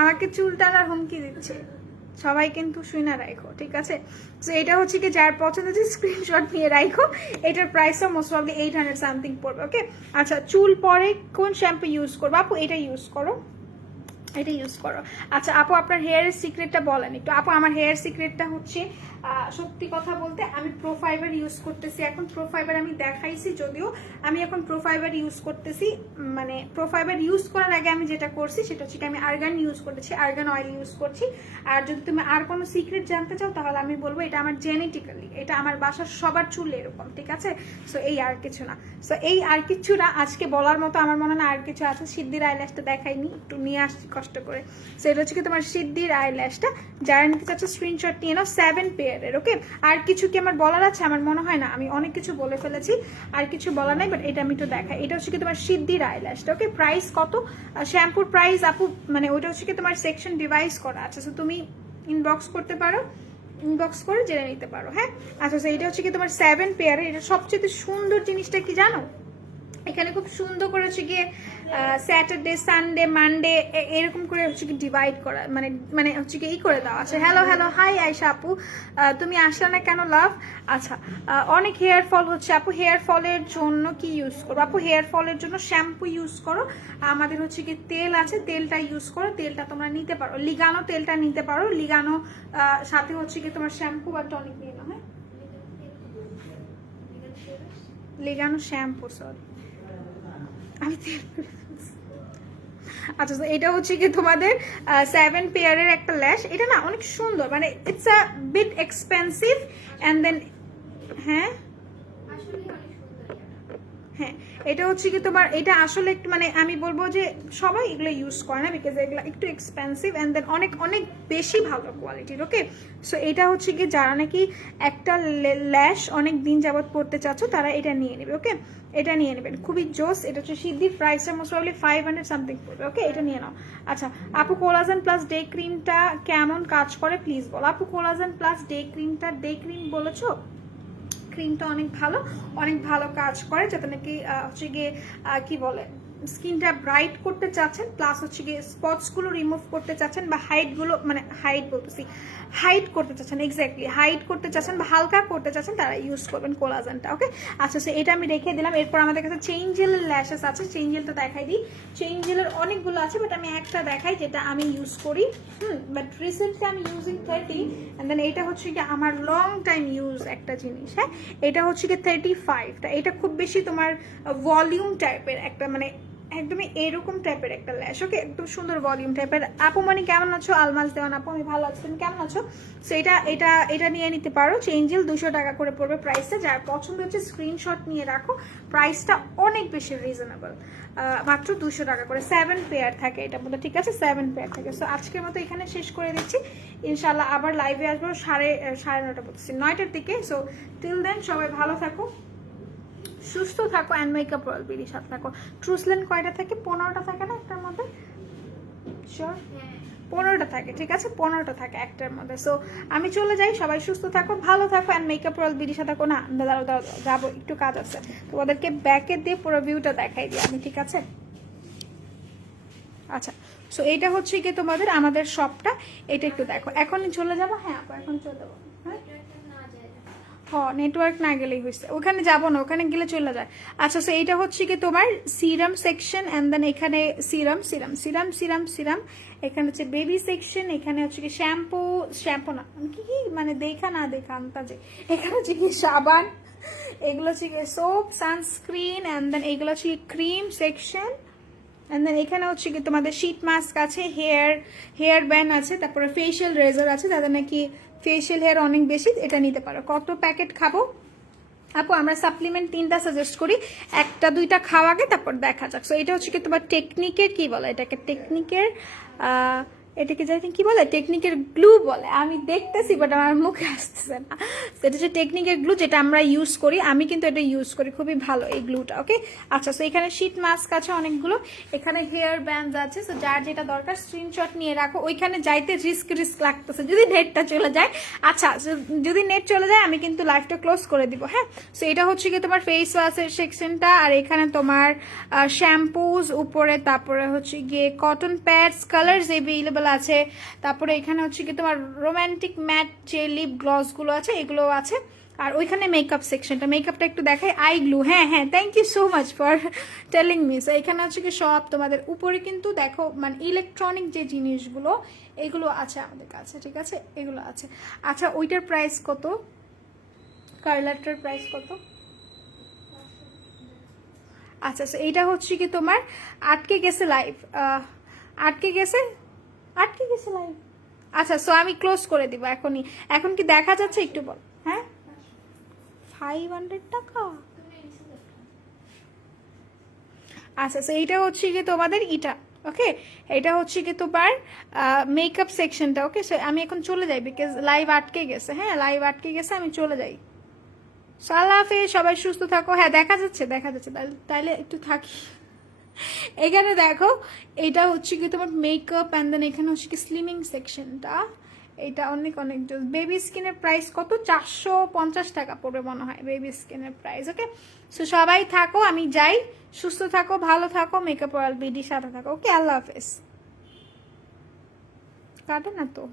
আমাকে চুল টানার হুমকি দিচ্ছে, সবাই কিন্তু শুনে রাখো, ঠিক আছে। তো এটা হচ্ছে কি যার পছন্দ হচ্ছে স্ক্রিনশট নিয়ে রাখো। এটার প্রাইসও মোস্ট প্রবাবলি 800 সামথিং পড়বে, ওকে। আচ্ছা, চুল পরে কোন শ্যাম্পু ইউজ করবো? আপু এটা ইউজ করো, এটা ইউজ করো। আচ্ছা আপু, আপনার হেয়ারের সিক্রেটটা বলেন একটু। আপু আমার হেয়ার সিক্রেটটা হচ্ছে, সত্যি কথা বলতে আমি প্রোফাইবার ইউজ করতেছি এখন। প্রোফাইবার আমি দেখাইছি, যদিও আমি এখন প্রোফাইবার ইউজ করতেছি, মানে প্রোফাইবার ইউজ করার আগে আমি যেটা করছি সেটা হচ্ছে কি আমি আর্গান ইউজ করতেছি, আর্গান অয়েল ইউজ করছি। আর যদি তুমি আর কোনো সিক্রেট জানতে চাও তাহলে আমি বলবো এটা আমার জেনেটিক্যালি, এটা আমার বাসার সবার চুল এরকম, ঠিক আছে। সো এই আর কিছু না, সো এই আর কিছু না আজকে বলার মতো। আমার মনে হয় আর কিছু আছে। সিদ্ধির আইল্যাশটা দেখাইনি, একটু নিয়ে আসছি কষ্ট করে। সো এটা হচ্ছে কি তোমার সিদ্ধির আইল্যাশটা, যারা নিতে চাচ্ছ স্ক্রিনশট নিয়ে নাও, 7 পেয়ারের, ওকে। আর কিছু কি আমার বলার আছে? আমার মনে হয় না, আমি অনেক কিছু বলে ফেলেছি, আর কিছু বলা নাই, বাট এটা আমি একটু দেখাই। এটা হচ্ছে কি তোমার সিদ্ধির আইল্যাশটা, ওকে। প্রাইস কত? শ্যাম্পুর প্রাইস আপু মানে ওইটা হচ্ছে কি তোমার সেকশন ডিভাইস করা আছে, সো তুমি ইনবক্স করতে পারো, ইনবক্স করে জেনে নিতে পারো, হ্যাঁ। আচ্ছা, এটা হচ্ছে কি তোমার 7 পেয়ারের। এটা সবচেয়ে সুন্দর জিনিসটা কি জানো? এখানে খুব সুন্দর করে হচ্ছে গিয়ে স্যাটারডে, সানডে, মানডে এরকম করে হচ্ছে কি ডিভাইড করা, মানে হচ্ছে কি করে দেওয়া আছে। হ্যালো হাই আয়শা আপু, তুমি আসলে না কেন লাভ? আচ্ছা, অনেক হেয়ার ফল হচ্ছে আপু, হেয়ার ফলের জন্য কি ইউজ করবো? আপু হেয়ার ফলের জন্য শ্যাম্পু ইউজ করো। আমাদের হচ্ছে কি তেল আছে, তেলটা ইউজ করো, তেলটা তোমরা নিতে পারো, লিগানো তেলটা নিতে পারো, লিগানো সাথে হচ্ছে কি তোমার শ্যাম্পু বা টনিক নিয়ে নাও, হ্যাঁ, লিগানো শ্যাম্পু, সরি আমি তেল। আচ্ছা, এটা হচ্ছে কি তোমাদের 7 পেয়ারের একটা ল্যাশ। এটা না অনেক সুন্দর, মানে it's a bit expensive and then, হ্যাঁ হ্যাঁ, এটা হচ্ছে কি তোমার, এটা আসলে একটু মানে আমি বলবো যে সবাই এগুলো ইউজ করে না, বিকজ এগুলো একটু এক্সপেন্সিভ অ্যান্ড দেন অনেক অনেক বেশি ভালো কোয়ালিটির, ওকে। সো এটা হচ্ছে কি যারা নাকি একটা ল্যাশ অনেক দিন যাবত পড়তে চাচ্ছ তারা এটা নিয়ে নেবে, ওকে। এটা নিয়ে নেবেন, খুবই জোস। এটা হচ্ছে সিদ্ধির, প্রাইসটা মোস্ট প্রবাবলি 500 সামথিং পড়বে, ওকে। এটা নিয়ে নাও। আচ্ছা আপু, কোলাজেন প্লাস ডে ক্রিমটা কেমন কাজ করে প্লিজ বল। আপু কোলাজেন প্লাস ডে ক্রিমটা, ডে ক্রিম বলেছো, ক্রিমটা অনেক ভালো কাজ করে, যাতে নাকি হচ্ছে গিয়ে কি বলে স্কিনটা ব্রাইট করতে চাচ্ছেন, প্লাস হচ্ছে গিয়ে স্পটসগুলো রিমুভ করতে চাচ্ছেন, বা হাইটগুলো মানে হাইট করতে চাচ্ছেন, এক্স্যাক্টলি হাইট করতে চাচ্ছেন বা হালকা করতে চাচ্ছেন, তারা ইউজ করবেন কোলাজেনটা, ওকে। আচ্ছা, সো এটা আমি রেখে দিলাম। এরপর আমাদের কাছে চেঞ্জেলের ল্যাশেস আছে, চেঞ্জেলটা দেখাই দিই। চেঞ্জেলের অনেকগুলো আছে, বাট আমি একটা দেখাই যেটা আমি ইউজ করি, বাট রিসেন্টলি আমি ইউজিং 30, অ্যান্ড দেন এটা হচ্ছে কি আমার লং টাইম ইউজ একটা জিনিস, হ্যাঁ। এটা হচ্ছে কি 35টা। এটা খুব বেশি তোমার ভলিউম টাইপের একটা, মানে একদমই এরকম টাইপের একটা ল্যাশ, ওকে, একদম সুন্দর ভলিউম টাইপের। আপু মানে কেমন আছো? আলমাজ দেওয়ান আপু, আমি ভালো আছি, তুমি কেমন আছো? সো এটা নিয়ে নিতে পারো। চেঞ্জেল 200 টাকা করে পড়বে প্রাইসটা। যার পছন্দ হচ্ছে স্ক্রিনশট নিয়ে রাখো, প্রাইসটা অনেক বেশি রিজনেবল, মাত্র 200 টাকা করে। 7 পেয়ার থাকে এটার মধ্যে, ঠিক আছে, 7 পেয়ার থাকে। সো আজকের মতো এখানে শেষ করে দিচ্ছি, ইনশাল্লাহ আবার লাইভে আসবো 9:30 বলতেছি, 9টার দিকে। সো টিল দেন সবাই ভালো থাকো, সুস্থ থাকো, অ্যান্ড মেকআপ রয়্যাল বিডির সাথে থাকো। ট্রুসলেন কয়টা থাকে? 15টা থাকে না একটার মধ্যে? শিওর 15টা থাকে, ঠিক আছে, 15টা থাকে একটার মধ্যে। সো আমি চলে যাই, সবাই সুস্থ থাকো, ভালো থাকো, অ্যান্ড মেকআপ রোল বিডির সাথে থাকো। না দাঁড়াও দাঁড়াও, যাবো, একটু কাজ আছে, তোমাদেরকে ব্যাকে দিয়ে পুরো ভিউটা দেখাই দিই আমি, ঠিক আছে? আচ্ছা, সো এইটা হচ্ছে কি তোমাদের আমাদের শপটা, এটা একটু দেখো। এখনই চলে যাবো? হ্যাঁ আপু এখন চলে যাবো। হ্যাঁ নেটওয়ার্ক না গেলেই হয়েছে, ওখানে যাবো না, ওখানে গেলে চলে যায়। আচ্ছা, সো এইটা হচ্ছে কি তোমার সিরাম সেকশন, অ্যান্ড দেন এখানে serum serum serum serum serum, এখানে হচ্ছে বেবি সেকশন, এখানে হচ্ছে কি শ্যাম্পু, শ্যাম্পু না কি কি মানে দেখা না দেখা আন্তাজে, এখানে হচ্ছে কি সাবান, এগুলো হচ্ছে কি সোপ, সানস্ক্রিন, অ্যান্ড দেন এগুলো হচ্ছে ক্রিম সেকশন, অ্যান্ড দেন এখানে হচ্ছে কি তোমাদের শীট মাস্ক আছে, হেয়ার ব্যান্ড আছে, তারপরে ফেশিয়াল রেজার আছে, তাদের নাকি ফেশিয়াল হেয়ার অনেক বেশি, এটা নিতে পারো। কত প্যাকেট খাবো আপু? আমরা সাপ্লিমেন্ট 3টা সাজেস্ট করি, 1টা 2টা খাওয়াকে তারপর দেখা যাক। সো এটা হচ্ছে কি তোমার টেকনিকের, কি বলে এটাকে, টেকনিকের এটাকে জানি কি বলে, টেকনিকের গ্লু বলে, আমি দেখতেছি বাট আমার মুখে আসতেছে না। এটা হচ্ছে টেকনিকের গ্লু, যেটা আমরা ইউজ করি, আমি কিন্তু এটা ইউজ করি, খুবই ভালো এই গ্লুটা। ওকে, আচ্ছা, সো এখানে শীট মাস্ক আছে অনেকগুলো, এখানে হেয়ার ব্যান্ড আছে, সো যার যেটা দরকার স্ক্রিনশট নিয়ে রাখো। ওইখানে যাইতে রিস্ক লাগতেছে যদি নেটটা চলে যায়। আচ্ছা, যদি নেট চলে যায় আমি কিন্তু লাইভটা ক্লোজ করে দিব। হ্যাঁ, সো এটা হচ্ছে কি তোমার ফেস ওয়াশের সেকশনটা, আর এখানে তোমার শ্যাম্পুজ উপরে, তারপরে হচ্ছে গিয়ে কটন প্যাডস, কালার্স এভেলেবল আছে, তারপরে এখানে হচ্ছে কি তোমার রোমান্টিক ম্যাট যে লিপ গ্লসগুলো আছে এগুলো আছে, আর ওইখানে মেকআপ সেকশনটা, মেকআপটা একটু দেখাই, আই গ্লু, হ্যাঁ হ্যাঁ, thank you so much for telling me. So এখানে হচ্ছে কি সব তোমাদের উপরে কিন্তু দেখো মানে ইলেকট্রনিক যে জিনিসগুলো এগুলো আছে আমাদের কাছে, ঠিক আছে, এগুলো আছে। আচ্ছা, ওইটার প্রাইস কত? কার্লারটার প্রাইস কত? আচ্ছা, সো এইটা হচ্ছে কি তোমার আটকে গেছে লাইভ, আটকে গেছে, আটকে গেছে লাইভ। আচ্ছা, সো আমি ক্লোজ করে দিব এখনই। এখন কি দেখা যাচ্ছে একটু বল? হ্যাঁ, 500 টাকা। আচ্ছা, সো এইটা হচ্ছে কি তোমাদের ইটা, ওকে, এটা হচ্ছে কি তোমার মেকআপ সেকশনটা। ওকে, সো আমি এখন চলে যাই বিকজ লাইভ আটকে গেছে। হ্যাঁ, লাইভ আটকে গেছে, আমি চলে যাই। আল্লাহ হাফেজ, সবাই সুস্থ থাকো। হ্যাঁ দেখা যাচ্ছে, দেখা যাচ্ছে, তাইলে একটু থাকি। এখানে দেখো, এটা হচ্ছে কি তোমার মেকআপ, অ্যান্ড দেন এখানে হচ্ছে কি স্লিমিং সেকশনটা, এটা অনেক অনেক জোস। বেবি স্কিনের প্রাইস কত? 450 টাকা পড়বে মনে হয় বেবি স্কিনের প্রাইস। ওকে, সো সবাই থাকো, আমি যাই, সুস্থ থাকো, ভালো থাকো, মেকআপ রয়্যাল বিডির সাথে থাকো। ওকে, আল্লাহ হাফেজ। কাটে না তো।